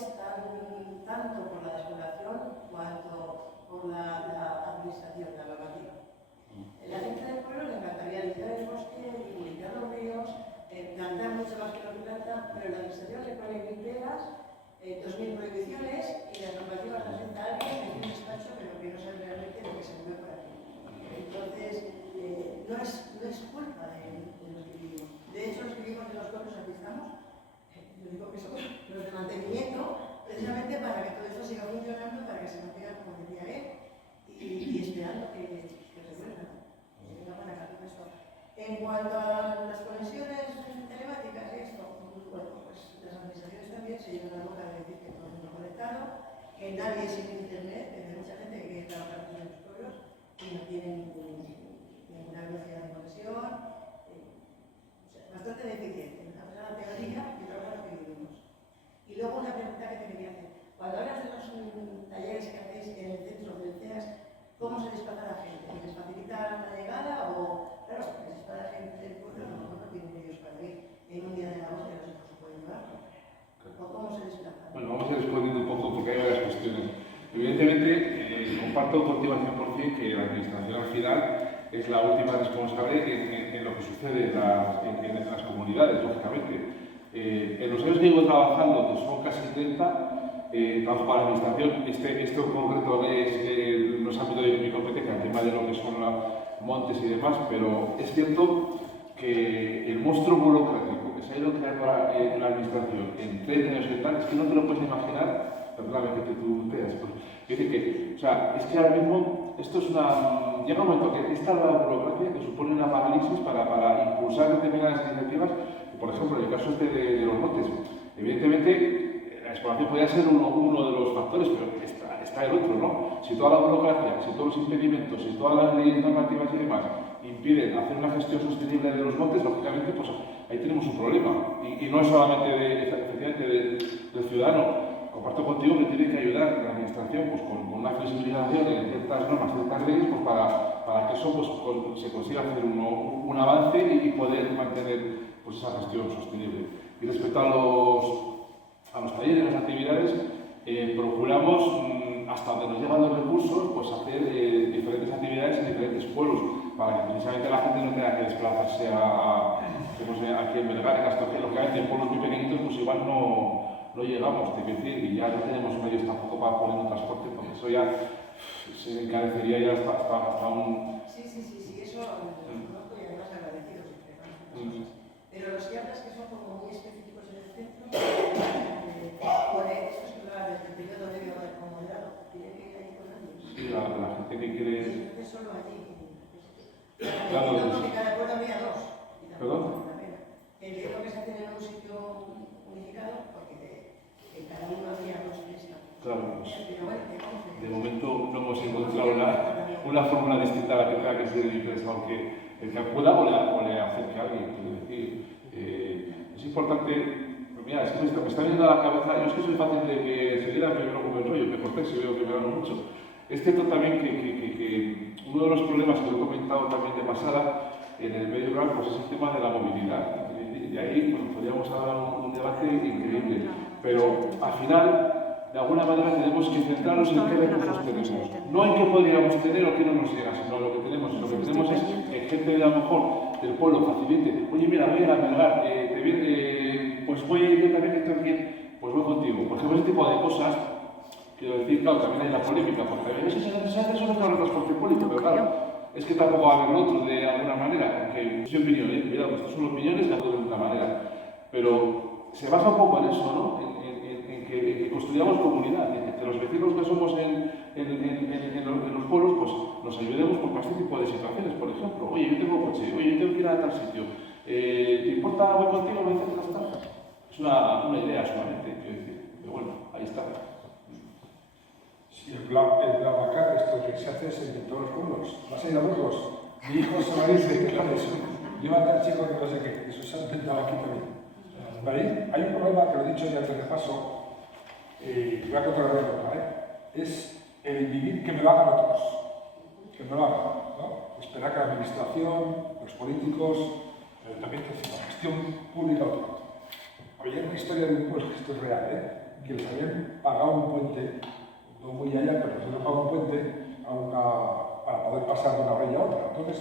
tanto por la despoblación cuanto por la administración, la normativa. La gente del pueblo le encantaría limpiar el bosque, limpiar los ríos, plantar mucho más que lo que planta, pero la administración le pone 1000 pegas, 2000 prohibiciones y las normativas las inventa alguien en un despacho, pero que no sabe realmente lo que se mueve por aquí. Entonces, no es culpa de los que vivimos. De hecho, los que vivimos en los pueblos aquí estamos, yo digo que somos los de mantenimiento, precisamente para que todo esto siga funcionando, para que se mantenga, como decía él, y esperando que resuelvan. En cuanto a las conexiones telemáticas y esto, bueno, pues las administraciones también se llevan la boca de decir que todo el mundo conectado, que nadie sin internet, hay mucha gente que quiere trabajar en los pueblos y no tienen ninguna velocidad de conexión, bastante deficiente. Una cosa la teoría y otra cosa lo que vivimos. Y luego una pregunta que te quería hacer. Cuando hablas de los talleres que hacéis en el centro del CEAS, ¿cómo se desplaza la gente? ¿Les facilita la llegada o, claro, se desplaza la gente del pueblo, no tienen medios para ir en un día de la hostia, no sé cómo se puede llevar? ¿O cómo se desplaza? Bueno, vamos a ir respondiendo un poco porque hay varias cuestiones. Evidentemente, comparto contigo al 100% que la administración al final es la última responsable en lo que sucede en las comunidades, lógicamente. En los años que llevo trabajando, que son casi 30, trabajo para la administración. Esto en concreto es los ámbitos de mi competencia, el tema de lo que son los montes y demás, pero es cierto que el monstruo burocrático que se ha ido creando en la administración en 30 años y tal, es que no te lo puedes imaginar, perdóname que te tuteas, pues, es decir que, o sea, es que ahora mismo esto es llega un momento que esta burocracia que supone una parálisis para impulsar determinadas iniciativas, por ejemplo, en el caso de los montes, evidentemente la exploración podría ser uno de los factores, pero está el otro, ¿no? Si toda la burocracia, si todos los impedimentos, si todas las leyes normativas y demás impiden hacer una gestión sostenible de los montes, lógicamente, pues ahí tenemos un problema. Y no es solamente del ciudadano. Comparto contigo que tiene que ayudar la administración pues, con una flexibilización de ciertas normas, ciertas leyes, pues, para que eso pues, se consiga hacer un avance y poder mantener pues, esa gestión sostenible. Y respecto a los talleres, las actividades, procuramos, hasta donde nos llegan los recursos, pues hacer diferentes actividades en diferentes pueblos, para que precisamente la gente no tenga que desplazarse aquí en Melgar, en Castoque, lógicamente en pueblos muy pequeñitos, pues igual no llegamos, te quiero decir, y ya no tenemos medios tampoco para poner un transporte, porque eso ya se encarecería ya hasta un... Sí, eso lo conozco y además agradecido siempre. Pero los que hablas que son como muy específicos en el centro, por estos que hablan desde el periodo medio como moderado, tiene que ir ahí con ellos. Sí, la gente que quiere... Sí, entonces solo allí. Claro, que cada pueblo había dos. ¿Perdón? Entiendo que se hace en un sitio unificado porque cada uno había dos fiestas. claro, pues, de momento no hemos encontrado una fórmula distinta a la que tenga que ser diferente, aunque el que pueda o le acerque a alguien. Quiero decir, es importante, pues mira, es que me está viniendo a la cabeza, yo es que soy fácil de que se diera primero como el rollo, me corté si veo que me hablo mucho. Es cierto también que uno de los problemas que lo he comentado también de pasada en el medio rural pues es el tema de la movilidad. Y ahí pues, podríamos dar un debate increíble. Pero al final, de alguna manera, tenemos que centrarnos en qué recursos tenemos. No en qué podríamos tener o qué no nos llega, sino lo que tenemos. Y lo que tenemos es que gente de a lo mejor del pueblo facilite. Oye, mira, voy a ir a Melgar, pues voy a ir yo también, que alguien, pues voy contigo. Por ejemplo, ese tipo de cosas. Quiero decir, claro, también hay la polémica, porque a veces se hace solo con el transporte público, pero claro, es que tampoco va a haber otro de alguna manera, aunque es mi opinión, cuidado, estas son opiniones de alguna manera, pero se basa un poco en eso, ¿no? En que construyamos comunidad, en que los vecinos que somos en los pueblos, pues nos ayudemos con este tipo de situaciones, por ejemplo, oye, yo tengo coche, oye, yo tengo que ir a tal sitio, ¿te importa voy contigo? ¿Me dices las tardes? Es una idea solamente, quiero decir, pero bueno, ahí está. Sí, el BlaBlaCar, esto que se hace en todos los pueblos. ¿Vas a ir a Burgos? Mi hijo se va a ir de que tal eso. Llévate al chico que no sé qué. Eso se ha intentado aquí también. ¿Vale? Hay un problema que lo he dicho ya antes de paso, y voy a contar la anécdota, es el vivir que me lo hagan otros. Que me lo hagan, ¿no? Esperar que la administración, los políticos, el ayuntamiento, la gestión pública o todo. Había una historia de un pueblo, esto es real, que les habían pagado un puente, no muy allá, pero se les pagado un puente para poder pasar de una orilla a otra. Entonces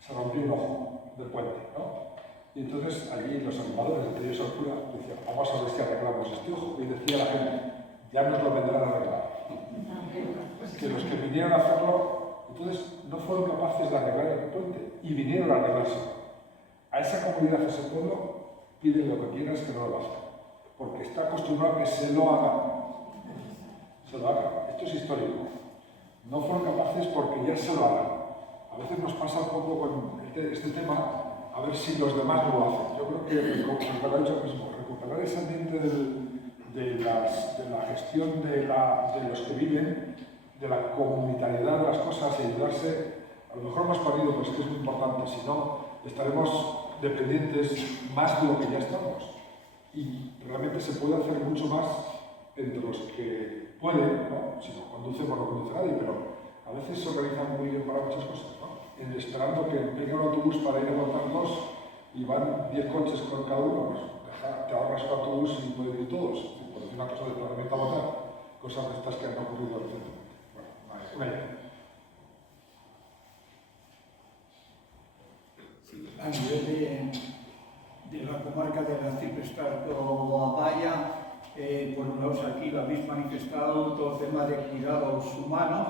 se rompió un ojo del puente, ¿no? Y entonces allí los animadores de Dios al cura decían, vamos a ver si arreglamos este ojo. Y decía la gente, ya nos lo vendrán a arreglar. Que los que vinieron a hacerlo, entonces no fueron capaces de arreglar el puente y vinieron a arreglárselo. A esa comunidad, a ese pueblo, piden lo que quieras que no lo hagan, porque está acostumbrado a que se lo hagan. Se lo hagan. Esto es histórico. No fueron capaces porque ya se lo hagan. A veces nos pasa un poco con este tema, a ver si los demás no lo hacen. Yo creo que, como recuperar eso mismo, recuperar ese ambiente de la gestión de los que viven, de la comunitariedad de las cosas y ayudarse, a lo mejor hemos perdido, pues que es muy importante, si no, estaremos dependientes más de lo que ya estamos. Y realmente se puede hacer mucho más entre los que pueden, ¿no? Si no conducen, por no conduce nadie, pero a veces se organizan muy bien para muchas cosas, ¿no? Esperando que venga un autobús para ir a montarlos y van 10 coches con cada uno, pues te ahorras un autobús y pueden ir todos. Por decir una cosa de planeta a votar, cosas de estas que han ocurrido recientemente. Bueno, una idea. A nivel de la comarca de la Ciprestarco-Amaya, por un lado aquí lo habéis manifestado todo el tema de cuidados humanos,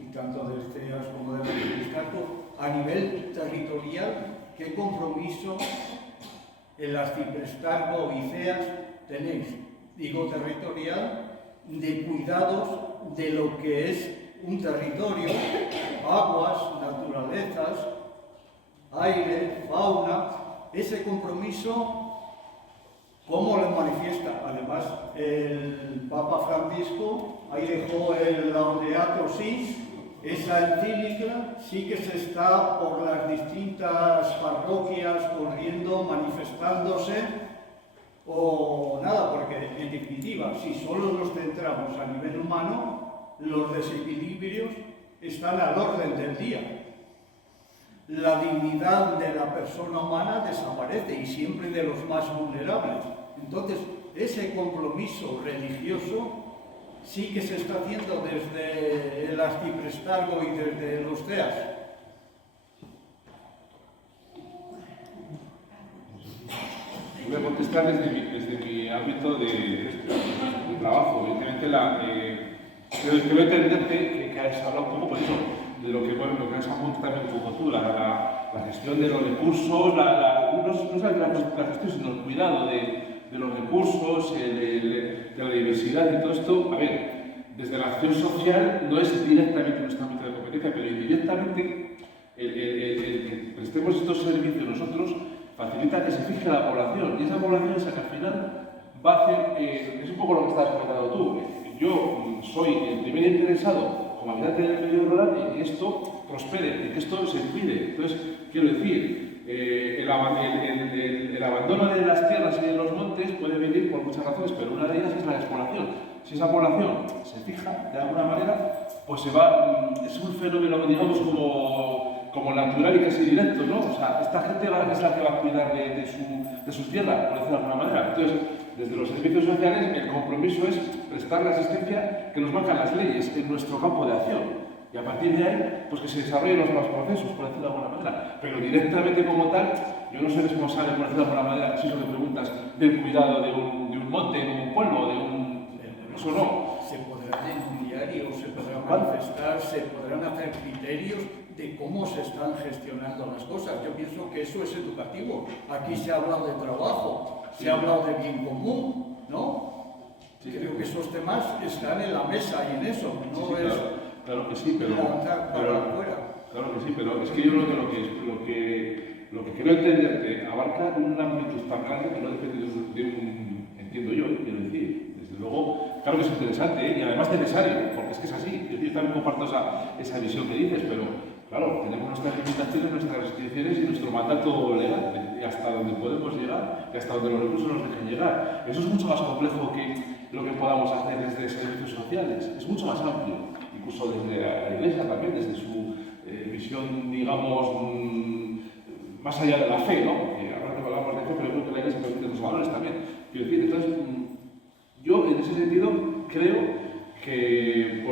y tanto de CEAS como de la Ciprestarco. A nivel territorial, ¿qué compromiso en las Ciprestarco y CEAS tenéis? Digo territorial, de cuidados de lo que es un territorio, aguas, naturalezas, aire, fauna. Ese compromiso, ¿cómo lo manifiesta? Además, el Papa Francisco ahí dejó el Laudato Si, esa encíclica, sí que se está por las distintas parroquias corriendo, manifestándose, o nada, porque en definitiva, si solo nos centramos a nivel humano, los desequilibrios están al orden del día. La dignidad de la persona humana desaparece y siempre de los más vulnerables. Entonces, ese compromiso religioso sí que se está haciendo desde el Ciprestarco y desde los CEAS. Voy a contestar desde mi ámbito de trabajo. Evidentemente, creo entenderte que has hablado un poco por eso, de lo que nos apunta también un poco tú, la gestión de los recursos, no solamente la gestión, sino el cuidado de los recursos, de la diversidad y todo esto. A ver, desde la acción social no es directamente nuestro ámbito de competencia, pero indirectamente el que prestemos estos servicios nosotros facilita que se fije la población, y esa población es la que al final va a hacer, es un poco lo que estabas comentando tú. Yo soy el primer interesado, como habitante del medio rural, en que esto prospere, en que esto se cuide. Entonces, quiero decir, el abandono de las tierras y de los montes puede venir por muchas razones, pero una de ellas es la despoblación. Si esa población se fija de alguna manera, pues se va, es un fenómeno, digamos, como natural y casi directo, ¿no? O sea, esta gente es la que va a cuidar de su tierra, por decirlo de alguna manera. Entonces, desde los servicios sociales, el compromiso es prestar la asistencia que nos marcan las leyes en nuestro campo de acción. Y a partir de ahí, pues que se desarrollen los nuevos procesos, por decirlo de alguna manera. Pero directamente como tal, yo no soy responsable, por decirlo de alguna manera, si eso me preguntas, del cuidado de un monte, de un pueblo, de un... Eso no. Se podrá denunciar y se podrá manifestar, se podrán hacer criterios de cómo se están gestionando las cosas. Yo pienso que eso es educativo. Aquí se ha hablado de trabajo, se ha hablado de bien común, ¿no? Sí, creo que esos temas están en la mesa y en eso, no sí, es... Claro que sí, pero claro que sí, pero es que yo creo que lo que quiero entender que abarca una amplitud tan grande que no depende de un, entiendo yo, quiero decir, desde luego, claro que es interesante y además necesario, porque es que es así, yo también comparto esa visión que dices, pero claro, tenemos nuestras limitaciones, nuestras restricciones y nuestro mandato legal, hasta donde podemos llegar y hasta donde los recursos nos dejen llegar. Eso es mucho más complejo que lo que podamos hacer desde servicios sociales, es mucho más amplio. Incluso desde la Iglesia también, desde su visión, digamos, más allá de la fe, ¿no? Porque ahora que hablamos de fe, pero creo que la Iglesia permite los valores también. Quiero decir, entonces, yo en ese sentido creo que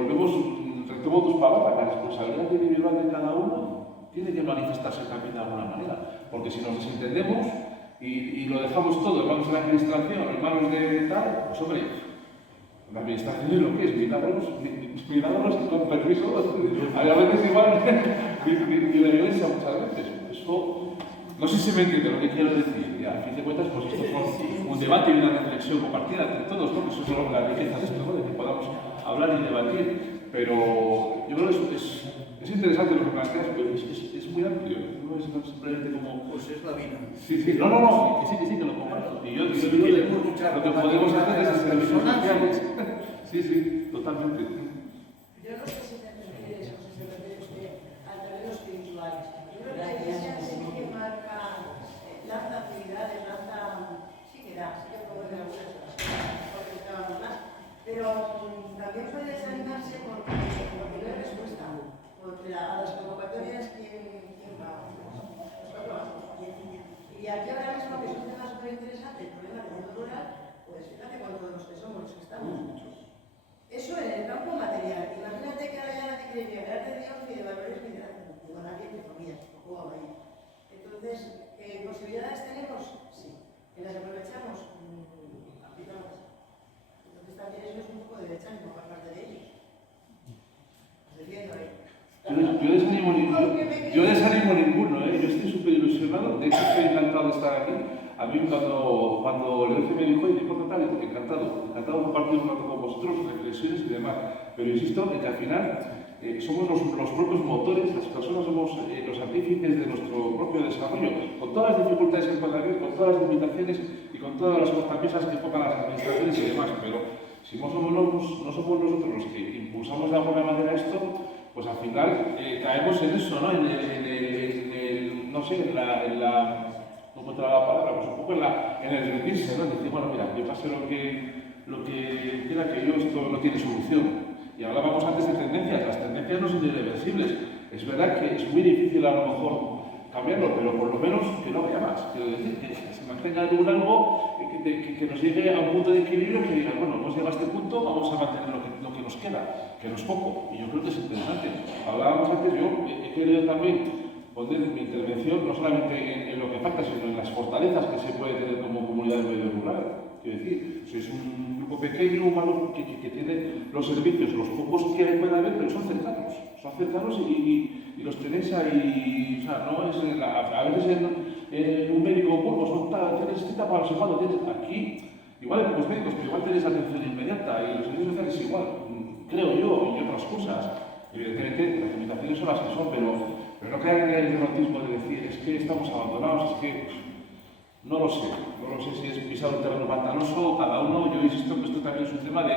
retomo tus palabras, la responsabilidad individual de cada uno tiene que manifestarse también de alguna manera, porque si nos desentendemos y lo dejamos todo en manos de la administración, en manos de tal, pues hombre, la administración es lo que es, milagros y con permiso, a veces igual ni la Iglesia muchas veces. Eso, no sé si me entiende lo que quiero decir, y a fin de cuentas, pues esto es un debate y una reflexión compartida entre todos, ¿no? Eso es la riqueza de esto, ¿no? De que podamos hablar y debatir, pero yo creo que es interesante lo que planteas, pero es muy amplio, no es simplemente como... Pues es la vida. Sí, no, que sí, que lo comparto. Y yo digo lo que podemos hacer desde servicios sociales. Sí, totalmente. Yo no sé si te refieres o si se refiere al terreno espiritual. Yo creo que la Iglesia sí que marca, lanza actividades, sí que puede ver algunas cosas, porque estábamos más. Pero también puede desanimarse porque no hay respuesta. Porque a las convocatorias, ¿quién va? Nosotros vamos. Y aquí ahora mismo, que es un tema súper interesante, el problema del mundo rural, pues fíjate con todos los que somos, los que estamos. Eso en el campo material. Imagínate que ahora ya nadie cree ni hablar de Dios ni de valores ni de nada. Digo, nadie, entre comillas, tampoco va ahí. Entonces, ¿posibilidades tenemos? Sí. ¿Que las aprovechamos? Aplicadas. Entonces también eso es un poco de desánimo por parte de ellos. Defiendo ahí. Yo desánimo ninguno, ¿eh? Yo estoy súper ilusionado, de hecho estoy encantado de estar aquí. A mí cuando Leonce me dijo, y dijo total, encantado compartir un rato con vosotros, reflexiones y demás. Pero insisto en que al final somos los propios motores, las personas somos los artífices de nuestro propio desarrollo, con todas las dificultades que pueda haber, con todas las limitaciones y con todas las cortapisas que pongan las administraciones y demás. Pero si no somos nosotros los que impulsamos de alguna manera esto, pues al final caemos en eso, ¿no? No sé, no encuentro la palabra, pues un poco en el rendirse, ¿no? Decir, bueno, mira, que pase lo que quiera, que yo esto no tiene solución. Y hablábamos antes de tendencias, las tendencias no son irreversibles. Es verdad que es muy difícil a lo mejor cambiarlo, pero por lo menos que no vaya más. Quiero decir, que se mantenga en algo que nos llegue a un punto de equilibrio que diga, bueno, hemos llegado a este punto, vamos a mantener lo que nos queda, que no es poco. Y yo creo que es interesante. Hablábamos antes, yo he querido también poner mi intervención no solamente en lo que falta, sino en las fortalezas que se puede tener como comunidad de medio rural. Quiero decir, sois un grupo pequeño, humano, que tiene los servicios, los pocos que pueda haber, pero son cercanos y los tenéis ahí. O sea, no es a veces en un médico público tienes cita para no sé cuándo, tienes aquí, igual hay pocos médicos, pero igual tenéis atención inmediata y los servicios sociales igual, creo yo, y otras cosas. Evidentemente, las limitaciones son las que son, pero no caigan en el derrotismo de decir, es que estamos abandonados, es que no lo sé si es pisar un terreno pantanoso, cada uno, yo insisto que esto también es tema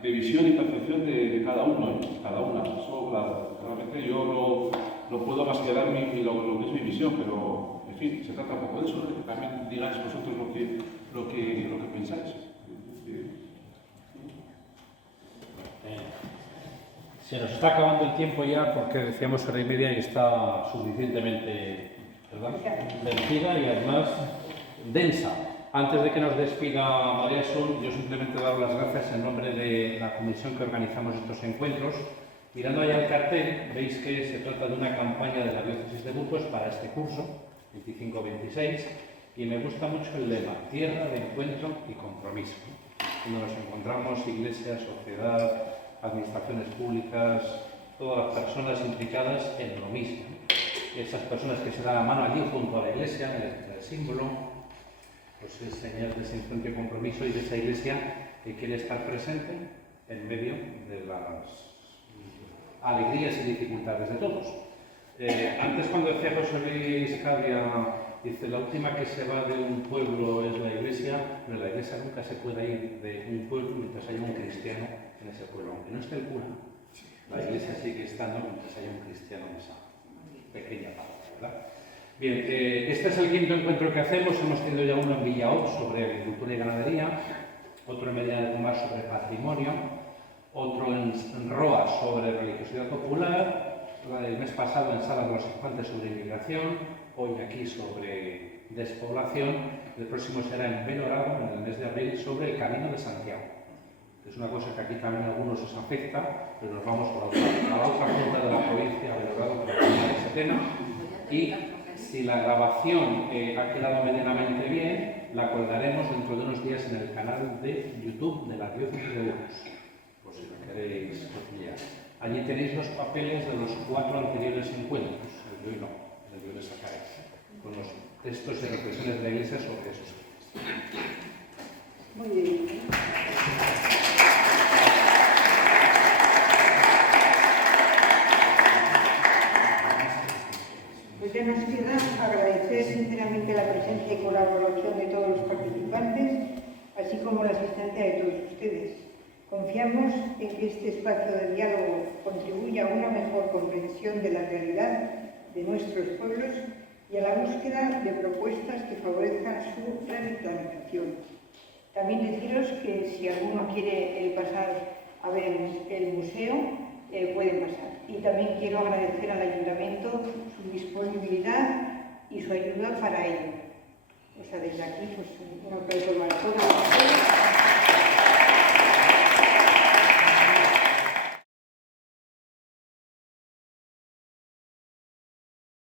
de visión y percepción de cada uno, cada una. Eso, claro, realmente yo no puedo más que dar lo que es mi visión, pero, en fin, se trata un poco de eso, de que también digáis vosotros lo que pensáis. Se nos está acabando el tiempo ya porque decíamos 1:30 y está suficientemente, ¿verdad?, vencida y además densa. Antes de que nos despida María Asun, yo simplemente dar las gracias en nombre de la comisión que organizamos estos encuentros. Mirando allá el cartel, veis que se trata de una campaña de la Diócesis de Burgos para este curso, 25-26, y me gusta mucho el lema, tierra de encuentro y compromiso, donde nos encontramos iglesia, sociedad, administraciones públicas, todas las personas implicadas en lo mismo. Esas personas que se dan la mano allí junto a la iglesia, el símbolo, pues es señal de ese encuentro y compromiso y de esa iglesia que quiere estar presente en medio de las alegrías y dificultades de todos. Antes, cuando decía José Luis Cadia, dice, la última que se va de un pueblo es la iglesia, pero la iglesia nunca se puede ir de un pueblo mientras haya un cristiano en ese pueblo, aunque no esté el cura. La iglesia sigue estando mientras haya un cristiano en esa pequeña parte, ¿verdad? Bien, este es el quinto encuentro que hacemos. Hemos tenido ya uno en Villaot sobre agricultura y ganadería, otro en Medina del Pomar sobre patrimonio, otro en Roa sobre religiosidad popular, el mes pasado en Salas de los Infantes sobre inmigración, hoy aquí sobre despoblación, el próximo será en Belorado, en el mes de abril, sobre el Camino de Santiago. Es una cosa que aquí también a algunos os afecta, pero nos vamos a la otra punta de la provincia, a Belorado, para hablar de ese tema. Y si la grabación ha quedado medianamente bien, la colgaremos dentro de unos días en el canal de YouTube de la Diócesis de Burgos, por si lo queréis pillar. Allí tenéis los papeles de los 4 anteriores encuentros, el de hoy no, el de hoy les sacaré, con los textos y reflexiones de la Iglesia sobre esos temas. Muy bien. Pues ya nos queda agradecer sinceramente la presencia y colaboración de todos los participantes, así como la asistencia de todos ustedes. Confiamos en que este espacio de diálogo contribuya a una mejor comprensión de la realidad de nuestros pueblos y a la búsqueda de propuestas que favorezcan su revitalización. También deciros que si alguno quiere pasar a ver el museo, pueden pasar. Y también quiero agradecer al Ayuntamiento su disponibilidad y su ayuda para ello. O sea, desde aquí, pues, un aplauso para todos.